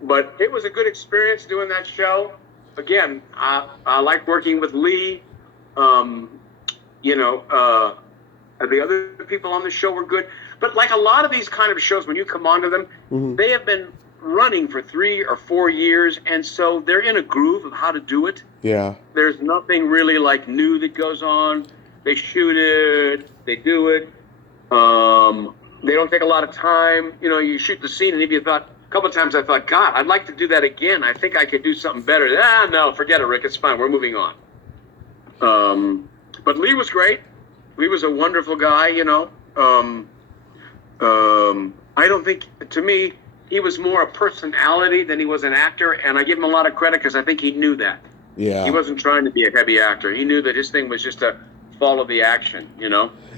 But it was a good experience doing that show. Again, I liked working with Lee. The other people on the show were good. But like a lot of these kind of shows, when you come onto them, mm-hmm. they have been running for 3 or 4 years, and so they're in a groove of how to do it. Yeah. There's nothing really like new that goes on. They shoot it, they do it. They don't take a lot of time. You shoot the scene, and if you thought, a couple of times I thought, God, I'd like to do that again. I think I could do something better. No, forget it, Rick. It's fine. We're moving on. But Lee was great. Lee was a wonderful guy, I don't think, to me, he was more a personality than he was an actor, and I give him a lot of credit because I think he knew that. Yeah. He wasn't trying to be a heavy actor. He knew that his thing was just to follow the action,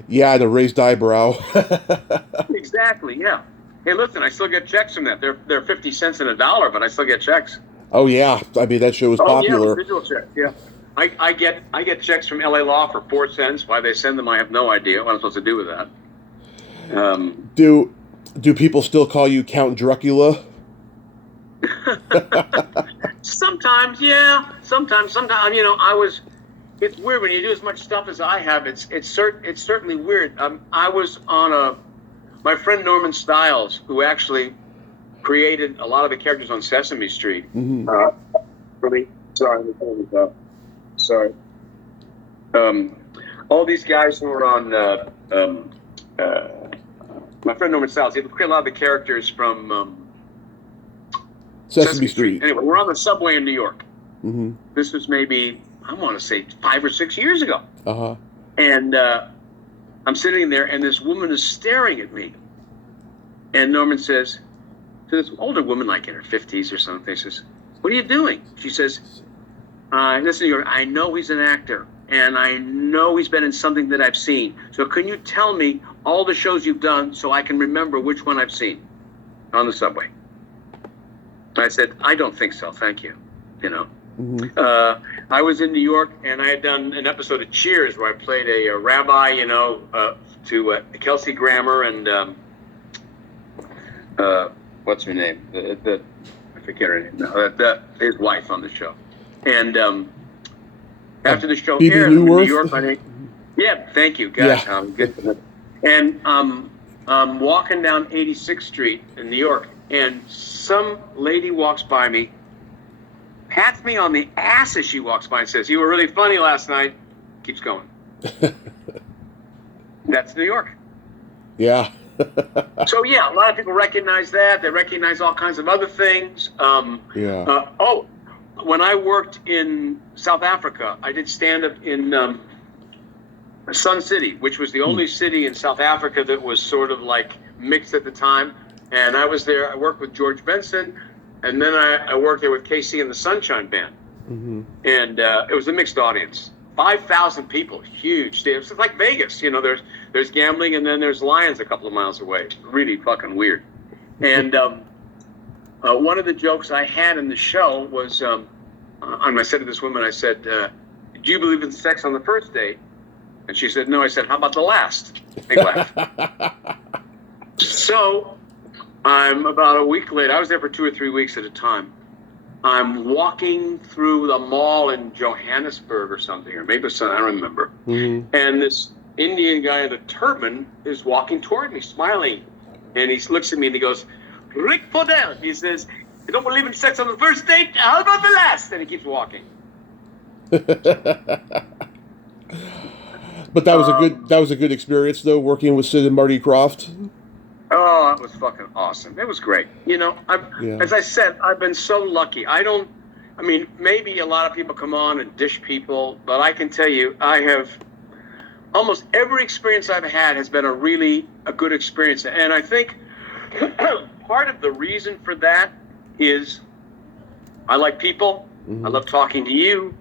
Yeah, the raised eyebrow. Exactly, yeah. Hey, listen, I still get checks from that. They're 50 cents and $1, but I still get checks. Oh, yeah. That show was popular. Yeah, residual checks, yeah. I get checks from LA Law for 4 cents. Why they send them, I have no idea what I'm supposed to do with that. Do people still call you Count Dracula? Sometimes, yeah. Sometimes, you know, it's weird when you do as much stuff as I have. It's certainly weird. I was on my friend Norman Stiles, who actually created a lot of the characters on Sesame Street. For me, sorry. All these guys who were on my friend Norman Stiles, he created a lot of the characters from Sesame Street. Anyway, we're on the subway in New York. This was maybe, I want to say 5 or 6 years ago. And I'm sitting there, and this woman is staring at me. And Norman says to this older woman, like in her 50s or something, he says, "What are you doing?" She says, "Listen, I know he's an actor, and I know he's been in something that I've seen. So can you tell me all the shows you've done so I can remember which one I've seen on the subway?" I said, "I don't think so, thank you." You know, I was in New York, and I had done an episode of Cheers where I played a rabbi, you know, to Kelsey Grammer and what's her name? I forget her name now. His wife on the show. And after the show aired in New York, yeah, thank you, guys. Yeah. Good. And I'm walking down 86th Street in New York, and some lady walks by me, pats me on the ass as she walks by and says, "You were really funny last night." Keeps going. That's New York. Yeah. So yeah, a lot of people recognize that. They recognize all kinds of other things. When I worked in South Africa, I did stand-up in Sun City, which was the only city in South Africa that was sort of like mixed at the time. And I was there. I worked with George Benson, and then I worked there with KC and the Sunshine Band. And it was a mixed audience. 5,000 people, huge. It's like Vegas, you know. There's gambling, and then there's lions a couple of miles away. It's really fucking weird. And one of the jokes I had in the show was, I said to this woman, I said, "Do you believe in sex on the first date?" And she said, "No." I said, "How about the last?" Big laugh. So I'm about a week later. I was there for 2 or 3 weeks at a time. I'm walking through the mall in Johannesburg or something, or maybe I don't remember. And this Indian guy in a turban is walking toward me, smiling. And he looks at me and he goes, "Rick Podell." He says, "You don't believe in sex on the first date? How about the last?" And he keeps walking. But that was a good experience though, working with Sid and Marty Krofft. Oh, that was fucking awesome. It was great. You know, as I said, I've been so lucky. Maybe a lot of people come on and dish people, but I can tell you, I have almost every experience I've had has been a good experience. And I think part of the reason for that is I like people. I love talking to you.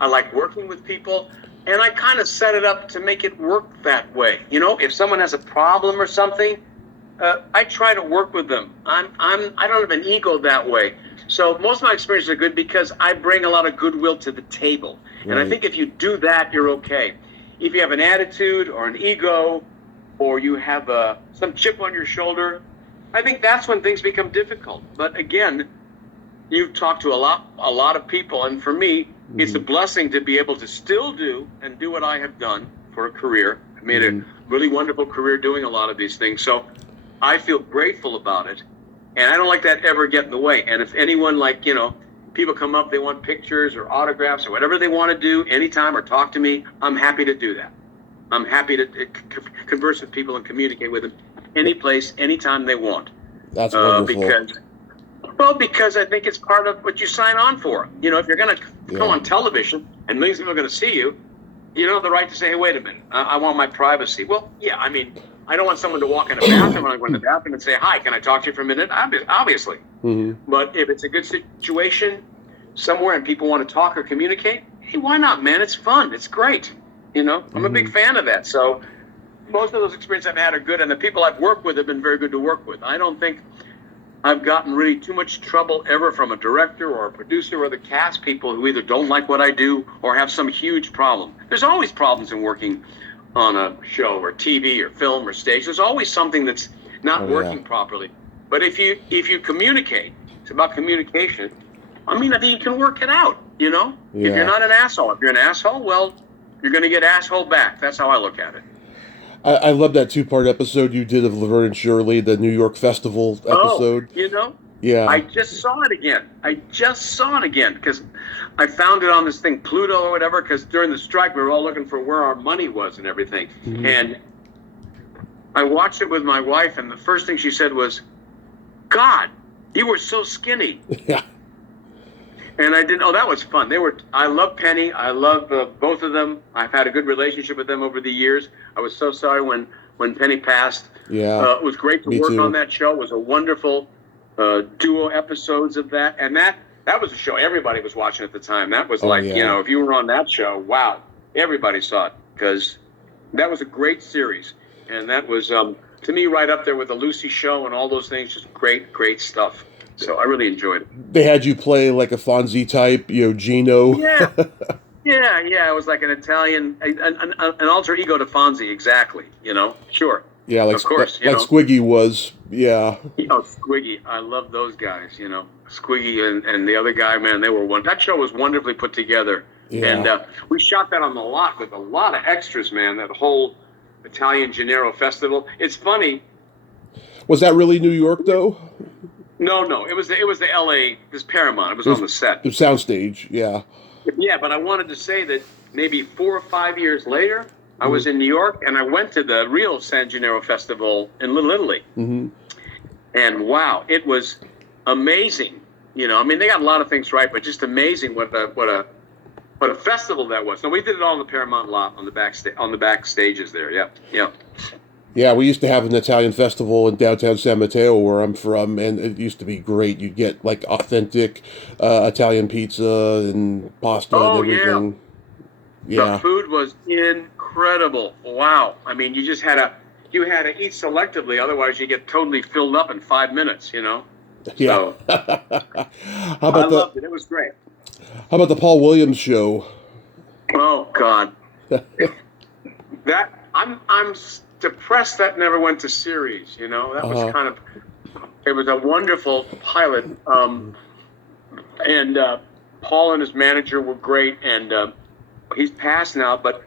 I like working with people. And I kind of set it up to make it work that way. You know, if someone has a problem or something, I try to work with them. I don't have an ego that way. So most of my experiences are good because I bring a lot of goodwill to the table. Right. And I think if you do that, you're okay. If you have an attitude or an ego, or you have some chip on your shoulder, I think that's when things become difficult. But again, you've talked to a lot of people, and for me, it's a blessing to be able to still do what I have done for a career. I made a really wonderful career doing a lot of these things. So I feel grateful about it, and I don't like that ever get in the way. And if anyone, people come up, they want pictures or autographs or whatever they want to do anytime or talk to me, I'm happy to do that. I'm happy to converse with people and communicate with them any place, anytime they want. That's wonderful. Because I think it's part of what you sign on for. You know, if you're going to come on television and millions of people are going to see you, you don't have the right to say, "Hey, wait a minute, I want my privacy." Well, yeah, I don't want someone to walk in a bathroom when I go in the bathroom and say, "Hi, can I talk to you for a minute?" Obviously. But if it's a good situation somewhere and people want to talk or communicate, hey, why not, man? It's fun. It's great. You know, I'm a big fan of that. So most of those experiences I've had are good, and the people I've worked with have been very good to work with. I don't think I've gotten really too much trouble ever from a director or a producer or the cast people who either don't like what I do or have some huge problem. There's always problems in working on a show or TV or film or stage. There's always something that's not working properly. But if you communicate, it's about communication, I mean, I think you can work it out, you know? Yeah. If you're not an asshole. If you're an asshole, well, you're going to get asshole back. That's how I look at it. I love that 2-part episode you did of Laverne and Shirley, the New York Festival episode. Oh, you know? Yeah. I just saw it again. Because I found it on this thing, Pluto or whatever, because during the strike, we were all looking for where our money was and everything. Mm-hmm. And I watched it with my wife, and the first thing she said was, God, you were so skinny. Yeah. And I didn't. Oh, that was fun. I love Penny. I love both of them. I've had a good relationship with them over the years. I was so sorry when Penny passed. Yeah. It was great to work on that show. It was a wonderful duo episodes of that. And that was a show everybody was watching at the time. That was if you were on that show, wow, everybody saw it, because that was a great series. And that was, to me, right up there with the Lucy Show and all those things. Just great, great stuff. So I really enjoyed it. They had you play like a Fonzie type, Gino. Yeah. Yeah. It was like an Italian, an alter ego to Fonzie, exactly. Sure. Yeah, of course. Like Squiggy was. Yeah. Squiggy. I love those guys. Squiggy and the other guy, man, they were one. That show was wonderfully put together. Yeah. And we shot that on the lot with a lot of extras, man. That whole Italian Gennaro Festival. It's funny. Was that really New York though? No. It was the L.A. It was Paramount. It was on the set. The soundstage. Yeah. Yeah, but I wanted to say that maybe 4 or 5 years later, I was in New York, and I went to the real San Gennaro Festival in Little Italy. Mm-hmm. And wow, it was amazing. They got a lot of things right, but just amazing what a festival that was. No, we did it all on the Paramount lot on the back stages there. Yeah. Yeah, we used to have an Italian festival in downtown San Mateo, where I'm from, and it used to be great. You'd get like authentic Italian pizza and pasta and everything. Yeah. The food was incredible. Wow. I mean, you just had to eat selectively, otherwise you get totally filled up in 5 minutes. Yeah. So, I loved it. It was great. How about the Paul Williams show? Oh God. I'm depressed that never went to series. That was it was a wonderful pilot. And Paul and his manager were great, and he's passed now, but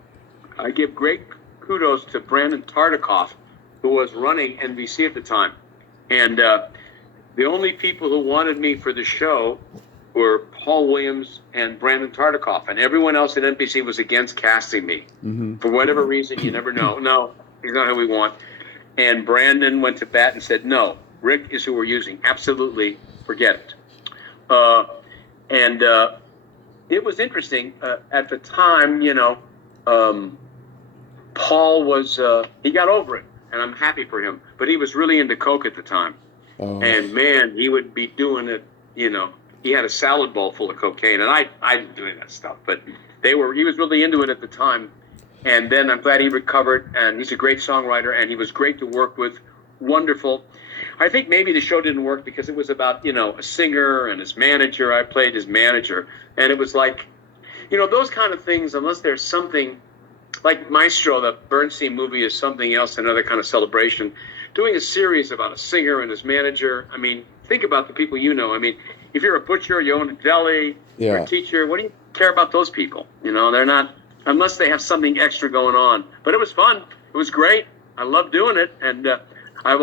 I give great kudos to Brandon Tartikoff, who was running NBC at the time. And the only people who wanted me for the show were Paul Williams and Brandon Tartikoff, and everyone else at NBC was against casting me. Mm-hmm. For whatever reason, you never know. No, he's not who we want. And Brandon went to bat and said, no, Rick is who we're using. Absolutely, forget it. And it was interesting. At the time, Paul was, he got over it, and I'm happy for him. But he was really into coke at the time. Oh. And, man, he would be doing it, He had a salad bowl full of cocaine, and I didn't do any of that stuff. But he was really into it at the time. And then I'm glad he recovered, and he's a great songwriter, and he was great to work with, wonderful. I think maybe the show didn't work because it was about, a singer and his manager. I played his manager, and it was like, those kind of things, unless there's something, like Maestro, the Bernstein movie is something else, another kind of celebration. Doing a series about a singer and his manager, I mean, think about the people you know. I mean, if you're a butcher, you own a deli, you're a teacher, what do you care about those people? They're not, unless they have something extra going on. But it was fun. It was great. I loved doing it. And I've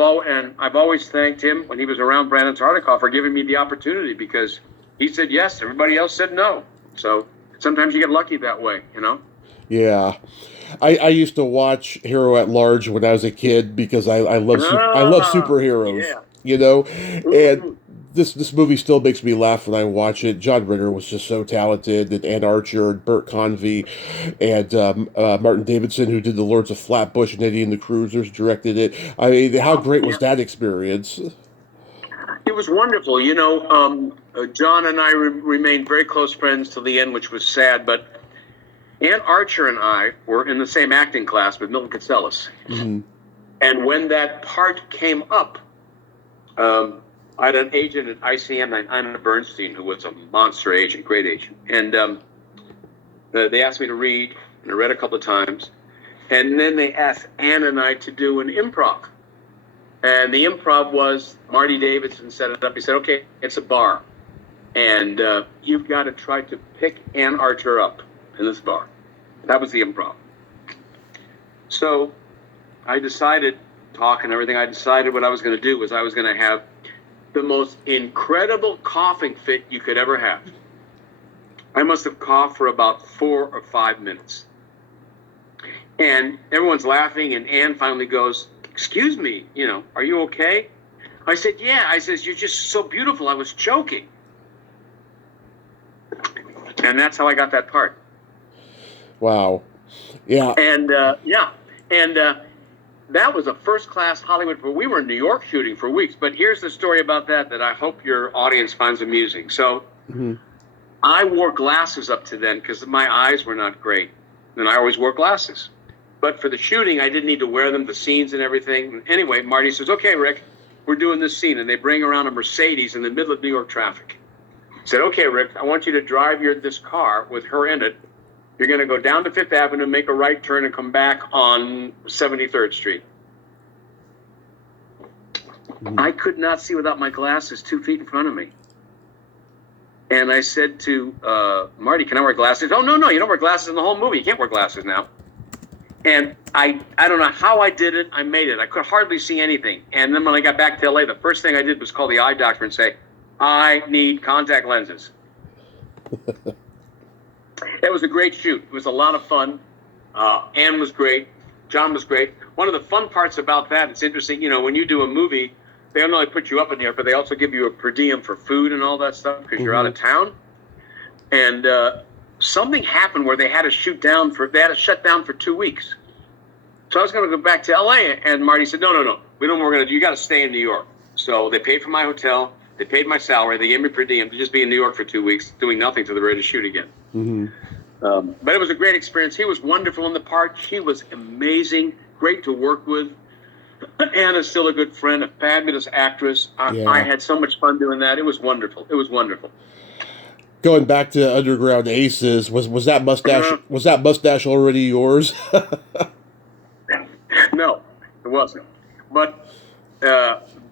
always thanked him when he was around, Brandon Tartikoff, for giving me the opportunity, because he said yes, everybody else said no. So sometimes you get lucky that way, Yeah. I used to watch Hero at Large when I was a kid because I love superheroes, and this movie still makes me laugh when I watch it. John Ritter was just so talented, and Ann Archer and Burt Convey and Martin Davidson, who did The Lords of Flatbush, and Eddie and the Cruisers directed it. I mean, how great was that experience? It was wonderful. John and I remained very close friends till the end, which was sad, but Ann Archer and I were in the same acting class with Milton Katselas. Mm-hmm. And when that part came up, I had an agent at ICM named Ina Bernstein, who was a monster agent, great agent. And they asked me to read, and I read a couple of times. And then they asked Ann and I to do an improv. And the improv was, Marty Davidson set it up. He said, okay, it's a bar. and you've got to try to pick Ann Archer up in this bar. That was the improv. So I decided, talking everything, I decided what I was going to do was I was going to have the most incredible coughing fit you could ever have. I must have coughed for about 4 or 5 minutes. And everyone's laughing, and Ann finally goes, "Excuse me, are you okay?" I said, "Yeah." I says, "You're just so beautiful. I was choking." And that's how I got that part. Wow. Yeah. And that was a first-class Hollywood. But we were in New York shooting for weeks. But here's the story about that I hope your audience finds amusing. So I wore glasses up to then because my eyes were not great. And I always wore glasses. But for the shooting, I didn't need to wear them, the scenes and everything. Anyway, Marty says, "Okay, Rick, we're doing this scene." And they bring around a Mercedes in the middle of New York traffic. I said, "Okay, Rick, I want you to drive this car with her in it. You're going to go down to Fifth Avenue, make a right turn, and come back on 73rd Street. I could not see without my glasses 2 feet in front of me. And I said to Marty, "Can I wear glasses?" "Oh, no, you don't wear glasses in the whole movie. You can't wear glasses now." And I don't know how I did it. I made it. I could hardly see anything. And then when I got back to LA, the first thing I did was call the eye doctor and say, "I need contact lenses." It was a great shoot. It was a lot of fun. Ann was great. John was great. One of the fun parts about that, it's interesting, when you do a movie, they don't only put you up in the air, but they also give you a per diem for food and all that stuff because you're out of town. And something happened where they had to shut down for 2 weeks. So I was going to go back to LA, and Marty said, no, we don't know what we're going to do. You got to stay in New York. So they paid for my hotel. They paid my salary. They gave me per diem to just be in New York for 2 weeks, doing nothing till they're ready to shoot again. But it was a great experience. He was wonderful in the part. She was amazing, great to work with. Anna's still a good friend, a fabulous actress. I had so much fun doing that. It was wonderful. It was wonderful. Going back to Underground Aces, was that mustache already yours? No, it wasn't. But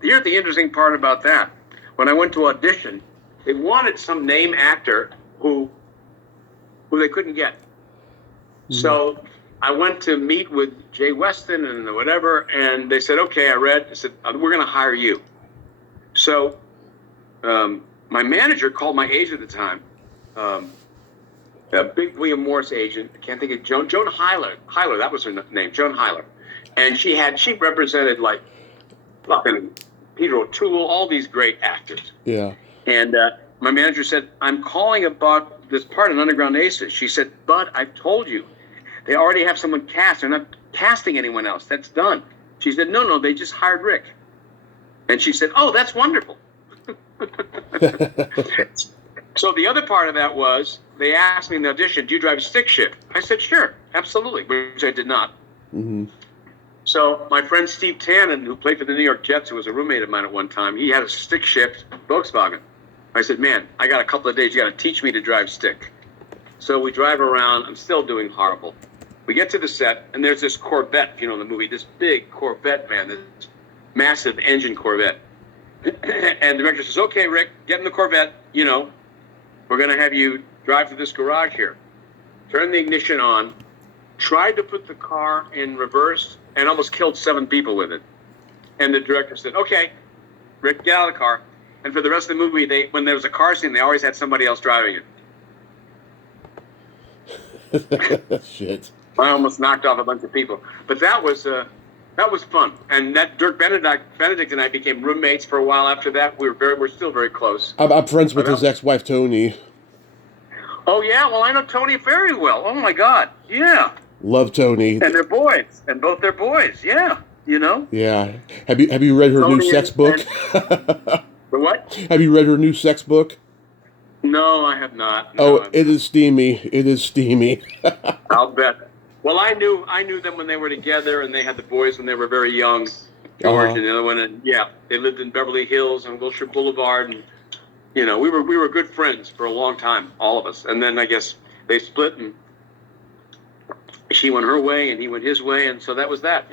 here's the interesting part about that. When I went to audition, they wanted some name actor who they couldn't get. So I went to meet with Jay Weston and whatever, and they said, "Okay, I said, we're going to hire you." So my manager called my agent at the time, a big William Morris agent. I can't think of Joan Hyler. Hyler, that was her name, Joan Hyler. And she represented like fucking Peter O'Toole, all these great actors. Yeah. And my manager said, "I'm calling about this part in Underground Aces." She said, "Bud, I've told you. They already have someone cast. They're not casting anyone else. That's done." She said, No, they just hired Rick. And she said, "Oh, that's wonderful." So the other part of that was, they asked me in the audition, "Do you drive a stick shift?" I said, "Sure, absolutely," which I did not. So my friend Steve Tannen, who played for the New York Jets, who was a roommate of mine at one time, he had a stick shift Volkswagen. I said, "Man, I got a couple of days. You got to teach me to drive stick." So we drive around. I'm still doing horrible. We get to the set, and there's this Corvette, in the movie, this big Corvette, man, this massive engine Corvette. And the director says, "Okay, Rick, get in the Corvette. We're going to have you drive to this garage here." Turn the ignition on. Tried to put the car in reverse and almost killed 7 people with it. And the director said, "Okay, Rick, get out of the car." And for the rest of the movie, when there was a car scene, they always had somebody else driving it. Shit. I almost knocked off a bunch of people. But that was fun. And that Dirk Benedict and I became roommates for a while after that. We're still very close. I'm friends with his ex-wife, Tony. Oh, yeah? Well, I know Tony very well. Oh, my God. Yeah. Love Tony. And they're boys. And both their boys. Yeah. Yeah. Have you read her Tony new sex book? The what? Have you read her new sex book? No, I have not. No, it is steamy. It is steamy. I'll bet. Well, I knew them when they were together, and they had the boys when they were very young, George and the other one, and they lived in Beverly Hills on Wilshire Boulevard, and we were good friends for a long time, all of us. And then I guess they split, and she went her way, and he went his way, and so that was that.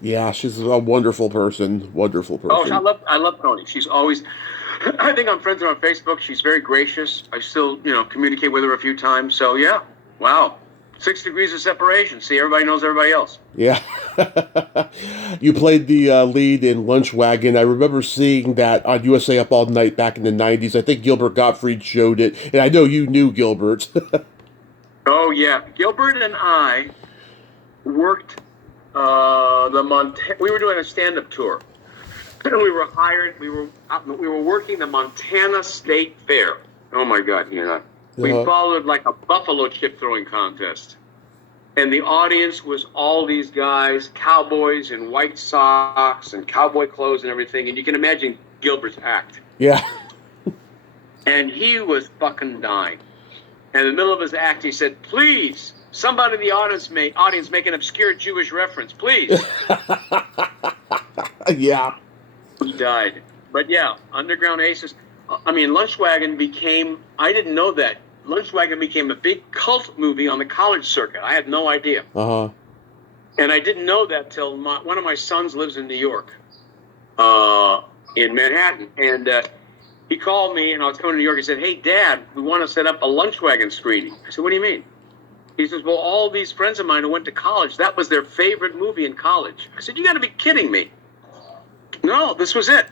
Yeah, she's a wonderful person. Wonderful person. Oh, I love Tony. She's always I think I'm friends with her on Facebook. She's very gracious. I still, communicate with her a few times. So, yeah. Wow. 6 degrees of separation. See, everybody knows everybody else. Yeah. You played the lead in Lunch Wagon. I remember seeing that on USA Up All Night back in the 90s. I think Gilbert Gottfried showed it, and I know you knew Gilbert. Oh, yeah. Gilbert and I worked we were doing a stand-up tour. We were hired. We were working the Montana State Fair. Oh my God, we followed like a buffalo chip throwing contest, and the audience was all these guys, cowboys in white socks and cowboy clothes and everything. And you can imagine Gilbert's act. Yeah. And he was fucking dying. And in the middle of his act, he said, "Please, somebody in the audience make an obscure Jewish reference, please." Yeah. He died. But yeah, Underground Aces. I mean, Lunch Wagon became, I didn't know that. Lunch Wagon became a big cult movie on the college circuit. I had no idea. Uh-huh. And I didn't know that till one of my sons lives in New York, in Manhattan. And he called me, and I was coming to New York. He said, "Hey, Dad, we want to set up a Lunch Wagon screening." I said, "What do you mean?" He says, "Well, all these friends of mine who went to college, that was their favorite movie in college." I said, "You got to be kidding me." No, this was it.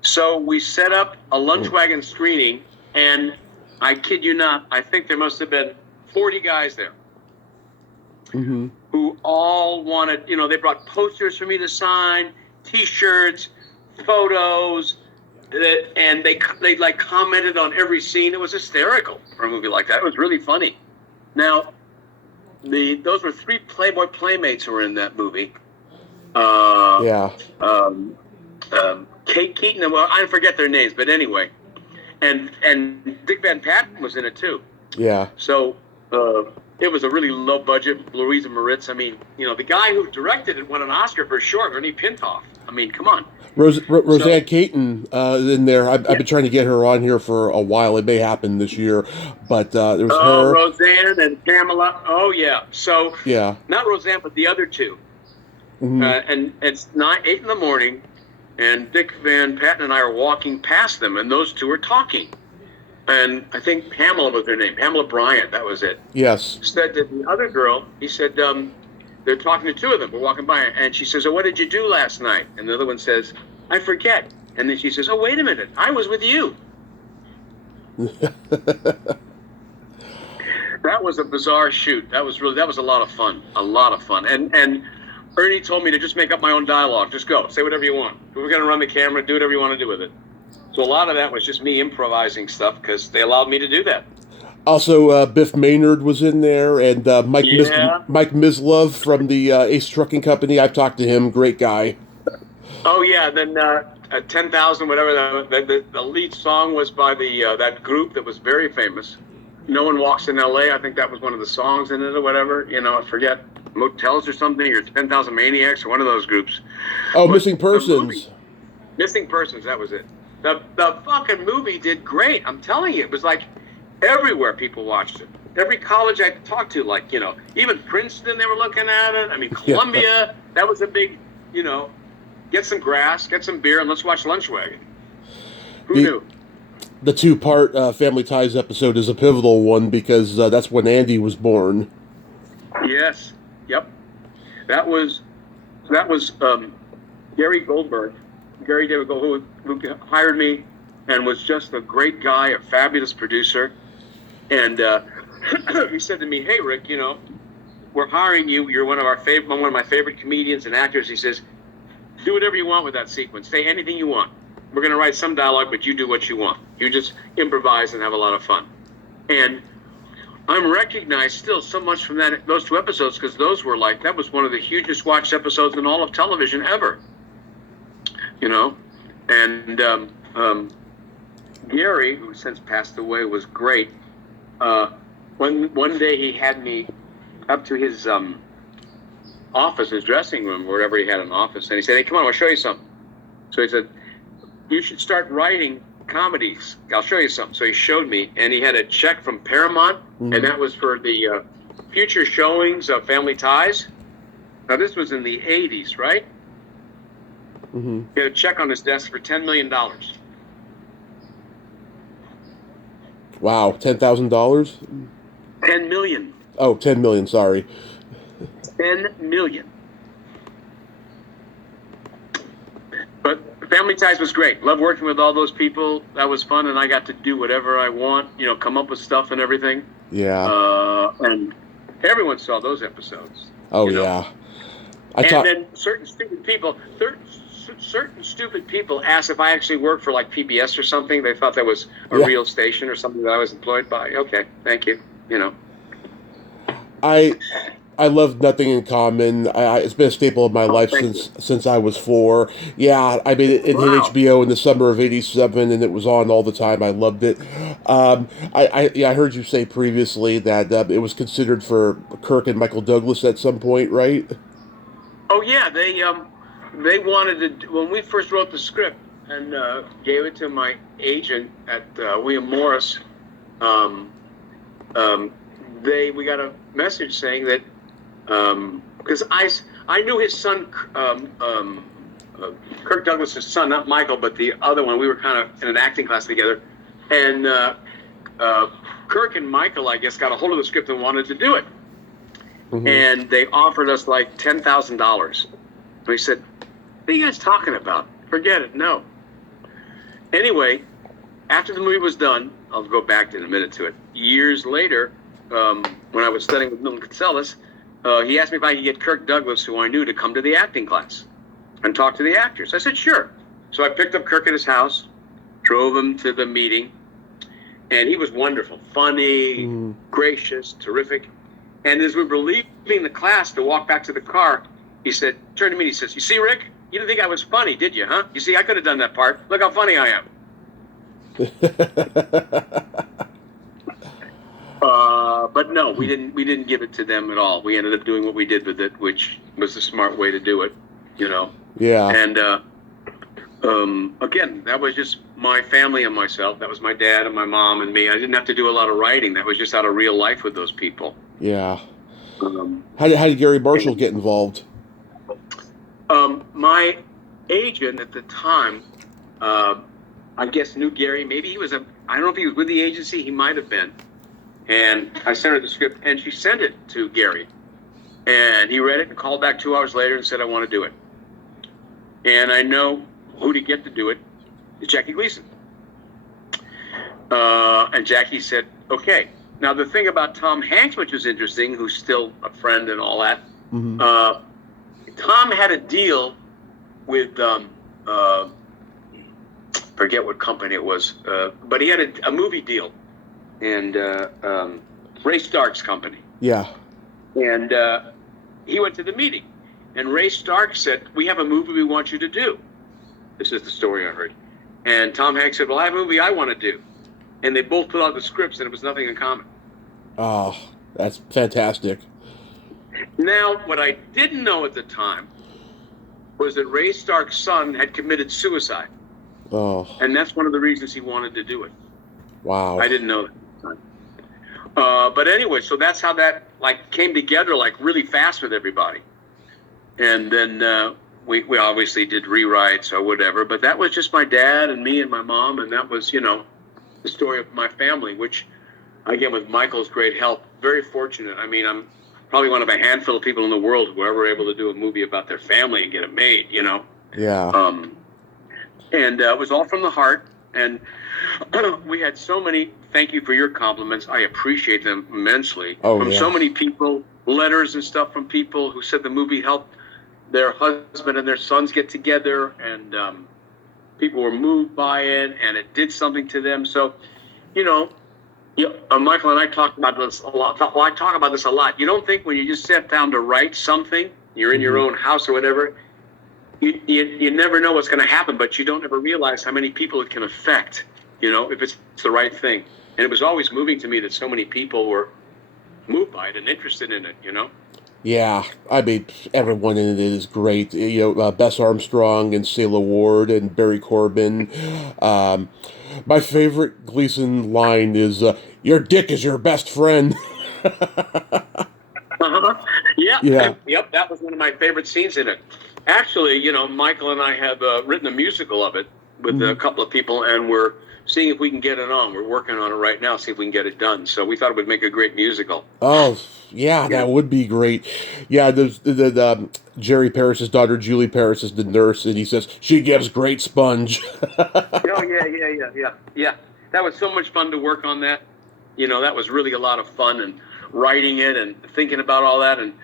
So we set up a Lunch Wagon screening, and I kid you not, I think there must have been 40 guys there who all wanted, they brought posters for me to sign, T-shirts, photos, and they like commented on every scene. It was hysterical for a movie like that. It was really funny. Now, those were 3 Playboy Playmates who were in that movie. Kate Keaton, well, I forget their names, but anyway, and Dick Van Patten was in it too. Yeah. So it was a really low budget. Louisa Moritz. I mean, the guy who directed it won an Oscar for short. Ernie Pintoff. I mean, come on. Roseanne Caton in there. I've been trying to get her on here for a while. It may happen this year, but there was her. Roseanne and Pamela. Oh yeah. So yeah, not Roseanne, but the other 2. And it's 8 in the morning, and Dick Van Patten and I are walking past them, and those 2 are talking. And I think Pamela was their name, Pamela Bryant, that was it. Yes. Said to the other girl, he said, they're talking to 2 of them, we're walking by, and she says, "Oh, what did you do last night?" And the other one says, "I forget." And then she says, "Oh, wait a minute, I was with you." That was a bizarre shoot. That was a lot of fun, And Ernie told me to just make up my own dialogue. Just go. Say whatever you want. If we're going to run the camera, do whatever you want to do with it. So a lot of that was just me improvising stuff because they allowed me to do that. Also, Biff Maynard was in there, and Mike Mislove from the Ace Trucking Company. I've talked to him. Great guy. Oh, yeah. Then 10,000, whatever. The lead song was by that group that was very famous. No One Walks in L.A. I think that was one of the songs in it or whatever. I forget. Motels or something, or 10,000 Maniacs, or one of those groups. Oh, but Missing Persons. Missing Persons, that was it. The fucking movie did great. I'm telling you, it was like everywhere people watched it. Every college I talked to, even Princeton, they were looking at it. I mean, Columbia, that was a big, get some grass, get some beer, and let's watch Lunch Wagon. Who knew? The 2-part Family Ties episode is a pivotal one because that's when Andy was born. Yes. Yep. That was Gary Goldberg, Gary David Goldberg, who hired me and was just a great guy, a fabulous producer. And he said to me, "Hey, Rick, we're hiring you. You're one of my favorite comedians and actors." He says, "Do whatever you want with that sequence. Say anything you want. We're going to write some dialogue, but you do what you want. You just improvise and have a lot of fun." And I'm recognized still so much from those 2 episodes because those were that was one of the hugest watched episodes in all of television ever. And Gary, who since passed away, was great. One day he had me up to his office, his dressing room, wherever he had an office, and he said, "Hey, come on, I'll show you something." So he said, "You should start writing comedies. I'll show you something." So he showed me, and he had a check from Paramount, and that was for the future showings of Family Ties. Now, this was in the 80s, right? He had a check on his desk for $10 million. Wow, $10,000? 10 million. Oh, 10 million. Sorry. 10 million. But Family Ties was great. Love working with all those people. That was fun, and I got to do whatever I want. Come up with stuff and everything. Yeah. And everyone saw those episodes. Oh yeah. Then certain stupid people asked if I actually worked for like PBS or something. They thought that was a real station or something that I was employed by. Okay, thank you. I love Nothing in Common. It's been a staple of my life since I was 4. Yeah, I mean, it hit HBO in the summer of '87, and it was on all the time. I loved it. I heard you say previously that it was considered for Kirk and Michael Douglas at some point, right? Oh yeah, they wanted to when we first wrote the script and gave it to my agent at William Morris. We got a message saying that. Because I knew his son, Kirk Douglas' son, not Michael, but the other one. We were kind of in an acting class together, and Kirk and Michael, I guess, got a hold of the script and wanted to do it, and they offered us like $10,000. We said, "What are you guys talking about? Forget it, no." Anyway, after the movie was done, I'll go back in a minute to it. Years later, when I was studying with Milton Katselas, he asked me if I could get Kirk Douglas, who I knew, to come to the acting class and talk to the actors. I said, sure. So I picked up Kirk at his house, drove him to the meeting, and he was wonderful, funny, gracious, terrific. And as we were leaving the class to walk back to the car, he said, turned to me and he says, "You see, Rick, you didn't think I was funny, did you, huh? You see, I could have done that part. Look how funny I am." But no, we didn't give it to them at all. We ended up doing what we did with it, which was the smart way to do it, Yeah. And again, that was just my family and myself. That was my dad and my mom and me. I didn't have to do a lot of writing. That was just out of real life with those people. Yeah. How did Gary Marshall get involved? My agent at the time, I guess, knew Gary. Maybe he was I don't know if he was with the agency. He might have been. And I sent her the script, and she sent it to Gary. And he read it and called back 2 hours later and said, "I want to do it." And I know who to get to do it is Jackie Gleason. And Jackie said, okay. Now, the thing about Tom Hanks, which was interesting, who's still a friend and all that, Tom had a deal with, forget what company it was, but he had a movie deal. And Ray Stark's company. Yeah. And he went to the meeting. And Ray Stark said, "We have a movie we want you to do." This is the story I heard. And Tom Hanks said, "Well, I have a movie I want to do." And they both put out the scripts, and it was Nothing in Common. Oh, that's fantastic. Now, what I didn't know at the time was that Ray Stark's son had committed suicide. Oh. And that's one of the reasons he wanted to do it. Wow. I didn't know that. But anyway, so that's how that came together really fast with everybody. And then we obviously did rewrites or whatever, but that was just my dad and me and my mom, and that was, the story of my family, which, again, with Michael's great help, very fortunate. I mean, I'm probably one of a handful of people in the world who were ever able to do a movie about their family and get it made, Yeah. And it was all from the heart, and we had so many. Thank you for your compliments. I appreciate them immensely. From so many people, letters and stuff from people who said the movie helped their husband and their sons get together, and people were moved by it, and it did something to them. So, Michael and I talked about this a lot. Well, I talk about this a lot. You don't think when you just sat down to write something, you're in your own house or whatever, you never know what's going to happen, but you don't ever realize how many people it can affect, if it's the right thing. And it was always moving to me that so many people were moved by it and interested in it, Yeah, I mean, everyone in it is great. Bess Armstrong and Selah Ward and Barry Corbin. My favorite Gleason line is, "Your dick is your best friend." Yeah. Yep, that was one of my favorite scenes in it. Actually, Michael and I have written a musical of it with a couple of people, and we're seeing if we can get it on. We're working on it right now, see if we can get it done. So we thought it would make a great musical. Oh, yeah, that would be great. Yeah, Jerry Paris's daughter, Julie Paris, is the nurse, and he says, she gives great sponge. Oh, yeah. That was so much fun to work on that. That was really a lot of fun, and writing it and thinking about all that. And,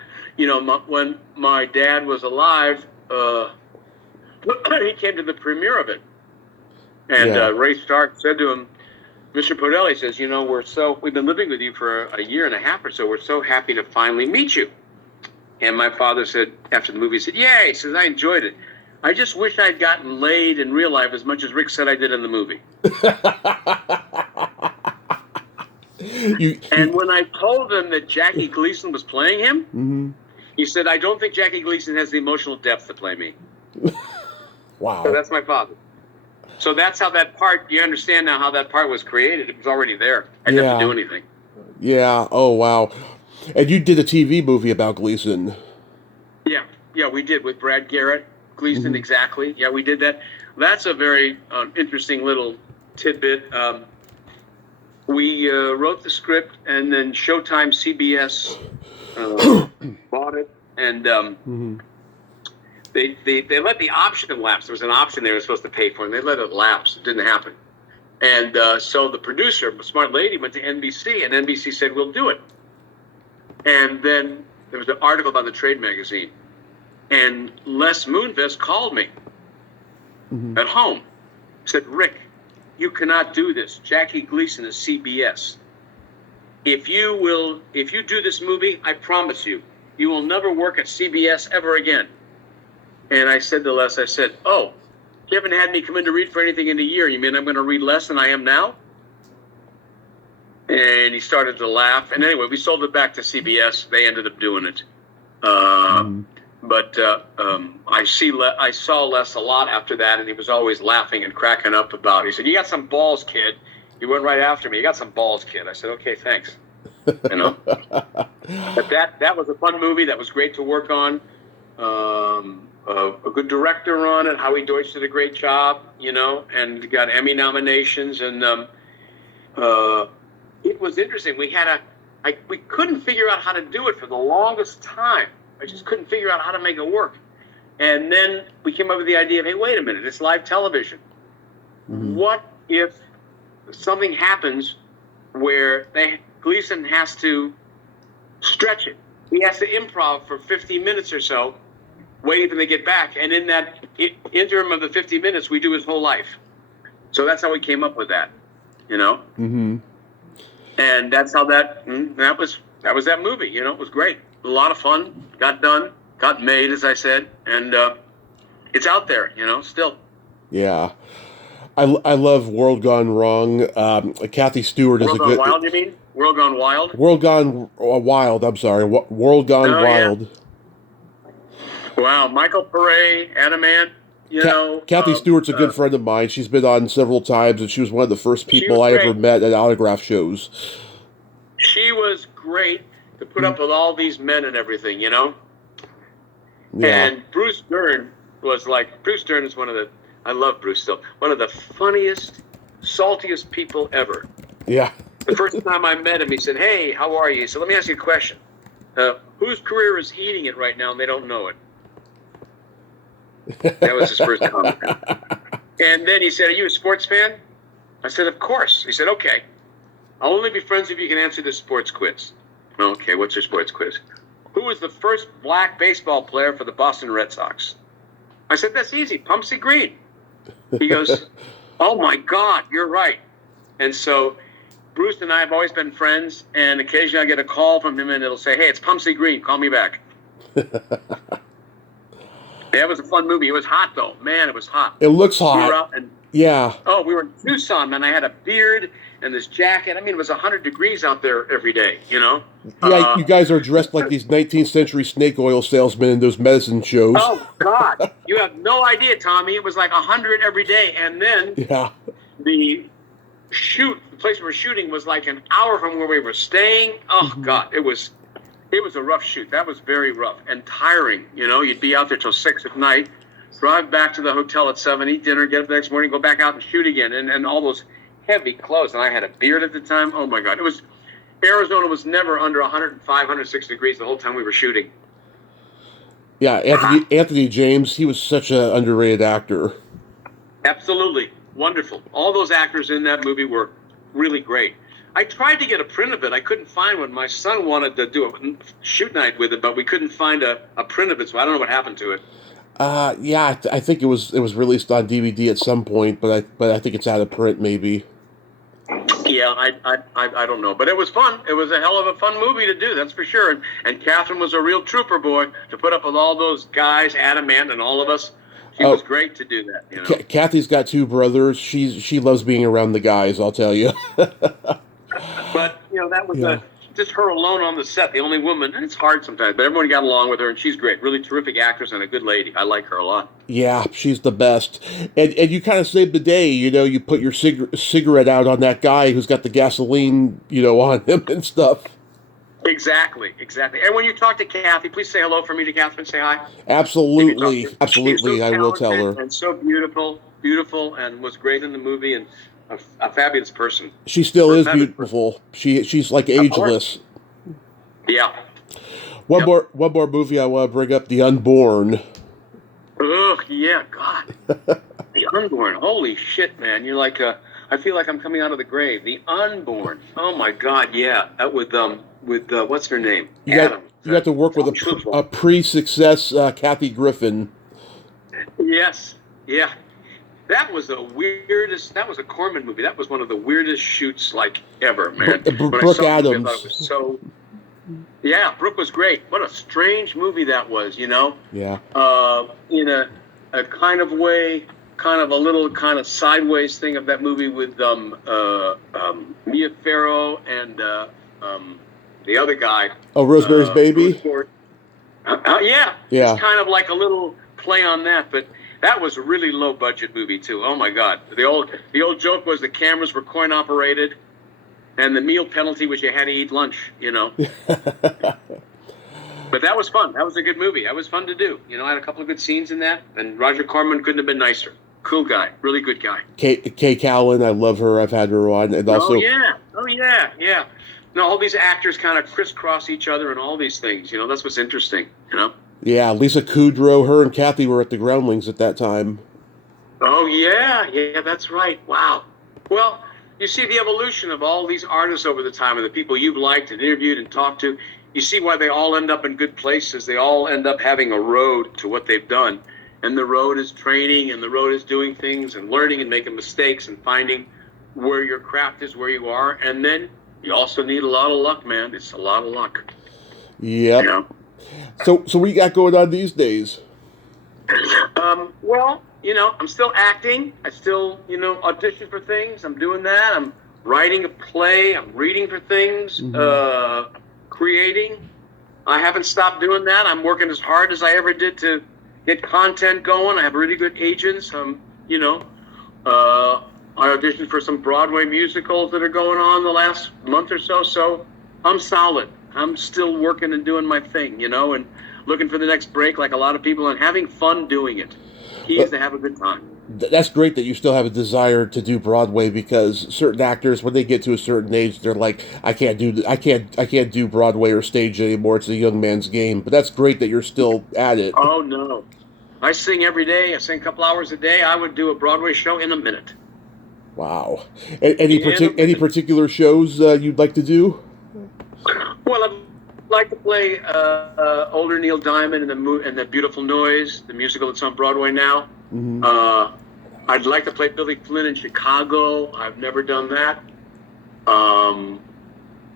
when my dad was alive, he came to the premiere of it. And Ray Stark said to him, Mr. Podell, he says, we've been living with you for a year and a half or so. We're so happy to finally meet you. And my father said, after the movie, he said, yeah, he says, I enjoyed it. I just wish I'd gotten laid in real life as much as Rick said I did in the movie. And when I told him that Jackie Gleason was playing him, he said, I don't think Jackie Gleason has the emotional depth to play me. Wow. So that's my father. So that's how that part, you understand now how that part was created. It was already there. I didn't have to do anything. Yeah. Oh, wow. And you did a TV movie about Gleason. Yeah, we did with Brad Garrett. Gleason, exactly. Yeah, we did that. That's a very interesting little tidbit. We wrote the script, and then Showtime CBS bought it, and they let the option lapse. There was an option they were supposed to pay for, and they let it lapse. It didn't happen. And so the producer, a smart lady, went to NBC, and NBC said, we'll do it. And then there was an article about the Trade magazine. And Les Moonves called me at home. Said, Rick, you cannot do this. Jackie Gleason is CBS. If you do this movie, I promise you, you will never work at CBS ever again. And I said to Les, I said, oh, you haven't had me come in to read for anything in a year. You mean I'm going to read less than I am now? And he started to laugh. And anyway, we sold it back to CBS. They ended up doing it. But I saw Les a lot after that, and he was always laughing and cracking up about it. He said, you got some balls, kid. He went right after me. You got some balls, kid. I said, okay, thanks. But that was a fun movie. That was great to work on. A good director on it. Howie Deutsch did a great job, and got Emmy nominations. And it was interesting. We couldn't figure out how to do it for the longest time. I just couldn't figure out how to make it work. And then we came up with the idea of, hey, wait a minute, it's live television. What if something happens where Gleason has to stretch it? He has to improv for 50 minutes or so, waiting for them to get back. And in that interim of the 50 minutes, we do his whole life. So that's how we came up with that, And that's how that was that movie, It was great. A lot of fun, got done, got made, as I said, and it's out there, still. Yeah. I love World Gone Wrong. Kathy Stewart is World Gone Wild, you mean? World Gone Wild? World Gone Wild, I'm sorry. World Gone Wild. Yeah. Wow, Michael Pare, Adamant, Kathy Stewart's a good friend of mine. She's been on several times, and she was one of the first people I ever met at autograph shows. She was great to put up with all these men and everything, Yeah. And Bruce Dern is I love Bruce still, one of the funniest, saltiest people ever. Yeah. The first time I met him, he said, hey, how are you? He said, let me ask you a question. Whose career is eating it right now and they don't know it? That was his first comment. And then he said, are you a sports fan? I said, of course. He said, okay. I'll only be friends if you can answer this sports quiz. Okay, what's your sports quiz? Who was the first black baseball player for the Boston Red Sox? I said, that's easy, Pumpsy Green. He goes, oh my God, you're right. And so Bruce and I have always been friends, and occasionally I get a call from him and it'll say, hey, it's Pumpsy Green, call me back. That was a fun movie. It was hot, though. Man, it was hot. It looks hot. We were out and, we were in Tucson, man. I had a beard and this jacket. I mean, it was 100 degrees out there every day, Yeah, you guys are dressed like these 19th century snake oil salesmen in those medicine shows. Oh, God. You have no idea, Tommy. It was like 100 every day. And then the place we were shooting was like an hour from where we were staying. Oh, God. It was a rough shoot. That was very rough and tiring. You'd be out there till 6 at night, drive back to the hotel at 7, eat dinner, get up the next morning, go back out and shoot again. And all those heavy clothes, and I had a beard at the time. Oh my God, Arizona was never under 105, 106 degrees the whole time we were shooting. Yeah, Anthony James, he was such an underrated actor. Absolutely wonderful. All those actors in that movie were really great. I tried to get a print of it. I couldn't find one. My son wanted to do a shoot night with it, but we couldn't find a print of it, so I don't know what happened to it. Yeah, I think it was released on DVD at some point, but I think it's out of print maybe. Yeah, I don't know, but it was fun. It was a hell of a fun movie to do, that's for sure. And Catherine was a real trooper, boy, to put up with all those guys, Adamant and all of us. She was great to do that. You know? Kathy's got two brothers. She loves being around the guys, I'll tell you. But that was just her alone on the set, the only woman, and it's hard sometimes. But everyone got along with her, and she's great, really terrific actress and a good lady. I like her a lot. Yeah, she's the best. And you kind of saved the day. You put your cigarette out on that guy who's got the gasoline, on him and stuff. Exactly. And when you talk to Kathy, please say hello for me to Catherine. Say hi. Absolutely. So I will tell her. And so beautiful, and was great in the movie, and a fabulous person. She still is beautiful. She's like ageless. Yeah. One more movie I want to bring up: The Unborn. Ugh, yeah, God. The Unborn. Holy shit, man! You're like, I feel like I'm coming out of the grave. The Unborn. Oh my God, yeah. That with what's her name? You got to work with a pre-success Kathy Griffin. Yes. Yeah. That was the weirdest. That was a Corman movie. That was one of the weirdest shoots ever, man. Brooke Adams. I thought it was so. Yeah, Brooke was great. What a strange movie that was, Yeah. In a kind of way, kind of a little kind of sideways thing of that movie with Mia Farrow and the other guy. Oh, Rosemary's Baby. Yeah. It's kind of like a little play on that, but. That was a really low budget movie too. Oh my God! The old joke was the cameras were coin operated, and the meal penalty was you had to eat lunch. But that was fun. That was a good movie. That was fun to do. I had a couple of good scenes in that, and Roger Corman couldn't have been nicer. Cool guy, really good guy. Kay Callan, I love her. I've had her on, and also. Oh yeah. No, all these actors kind of crisscross each other and all these things. That's what's interesting. Yeah, Lisa Kudrow, her and Kathy were at the Groundlings at that time. Oh, yeah, that's right. Wow. Well, you see the evolution of all these artists over the time and the people you've liked and interviewed and talked to. You see why they all end up in good places. They all end up having a road to what they've done. And the road is training, and the road is doing things and learning and making mistakes and finding where your craft is, where you are. And then you also need a lot of luck, man. It's a lot of luck. Yep. So what you got going on these days? Well, I'm still acting. I still, audition for things. I'm doing that. I'm writing a play. I'm reading for things, creating. I haven't stopped doing that. I'm working as hard as I ever did to get content going. I have really good agents. I auditioned for some Broadway musicals that are going on the last month or so. So I'm solid. I'm still working and doing my thing, and looking for the next break like a lot of people and having fun doing it. Key is to have a good time. That's great that you still have a desire to do Broadway, because certain actors, when they get to a certain age, they're like, I can't do Broadway or stage anymore. It's a young man's game. But that's great that you're still at it. Oh no. I sing every day. I sing a couple hours a day. I would do a Broadway show in a minute. Wow. Any particular shows you'd like to do? Well, I'd like to play older Neil Diamond in the Beautiful Noise, the musical that's on Broadway now. Mm-hmm. I'd like to play Billy Flynn in Chicago. I've never done that.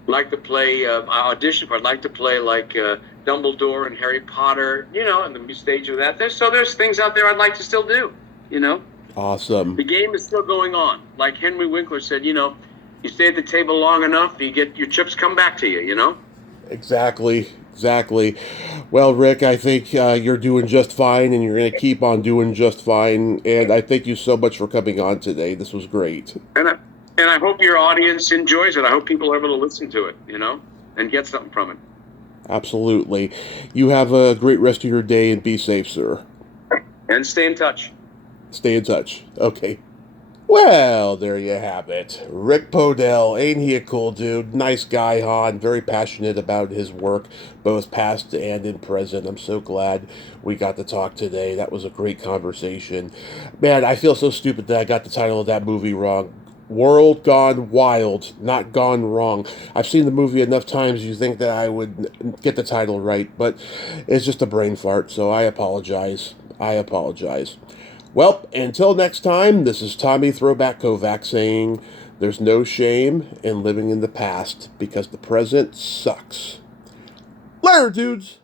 Like to play. I auditioned for. I'd like to play like Dumbledore and Harry Potter. And the stage of that. There's things out there I'd like to still do. Awesome. The game is still going on. Like Henry Winkler said, you stay at the table long enough, you get your chips come back to you, Exactly. Well, Rick, I think you're doing just fine, and you're going to keep on doing just fine. And I thank you so much for coming on today. This was great. And I hope your audience enjoys it. I hope people are able to listen to it, and get something from it. Absolutely. You have a great rest of your day, and be safe, sir. And stay in touch. Stay in touch. Okay. Well, there you have it. Rick Podell, ain't he a cool dude? Nice guy, Han. Very passionate about his work, both past and in present. I'm so glad we got to talk today. That was a great conversation. Man, I feel so stupid that I got the title of that movie wrong. World Gone Wild, not Gone Wrong. I've seen the movie enough times you think that I would get the title right, but it's just a brain fart, so I apologize. I apologize. Well, until next time, this is Tommy Throwback Kovac saying there's no shame in living in the past because the present sucks. Later, dudes!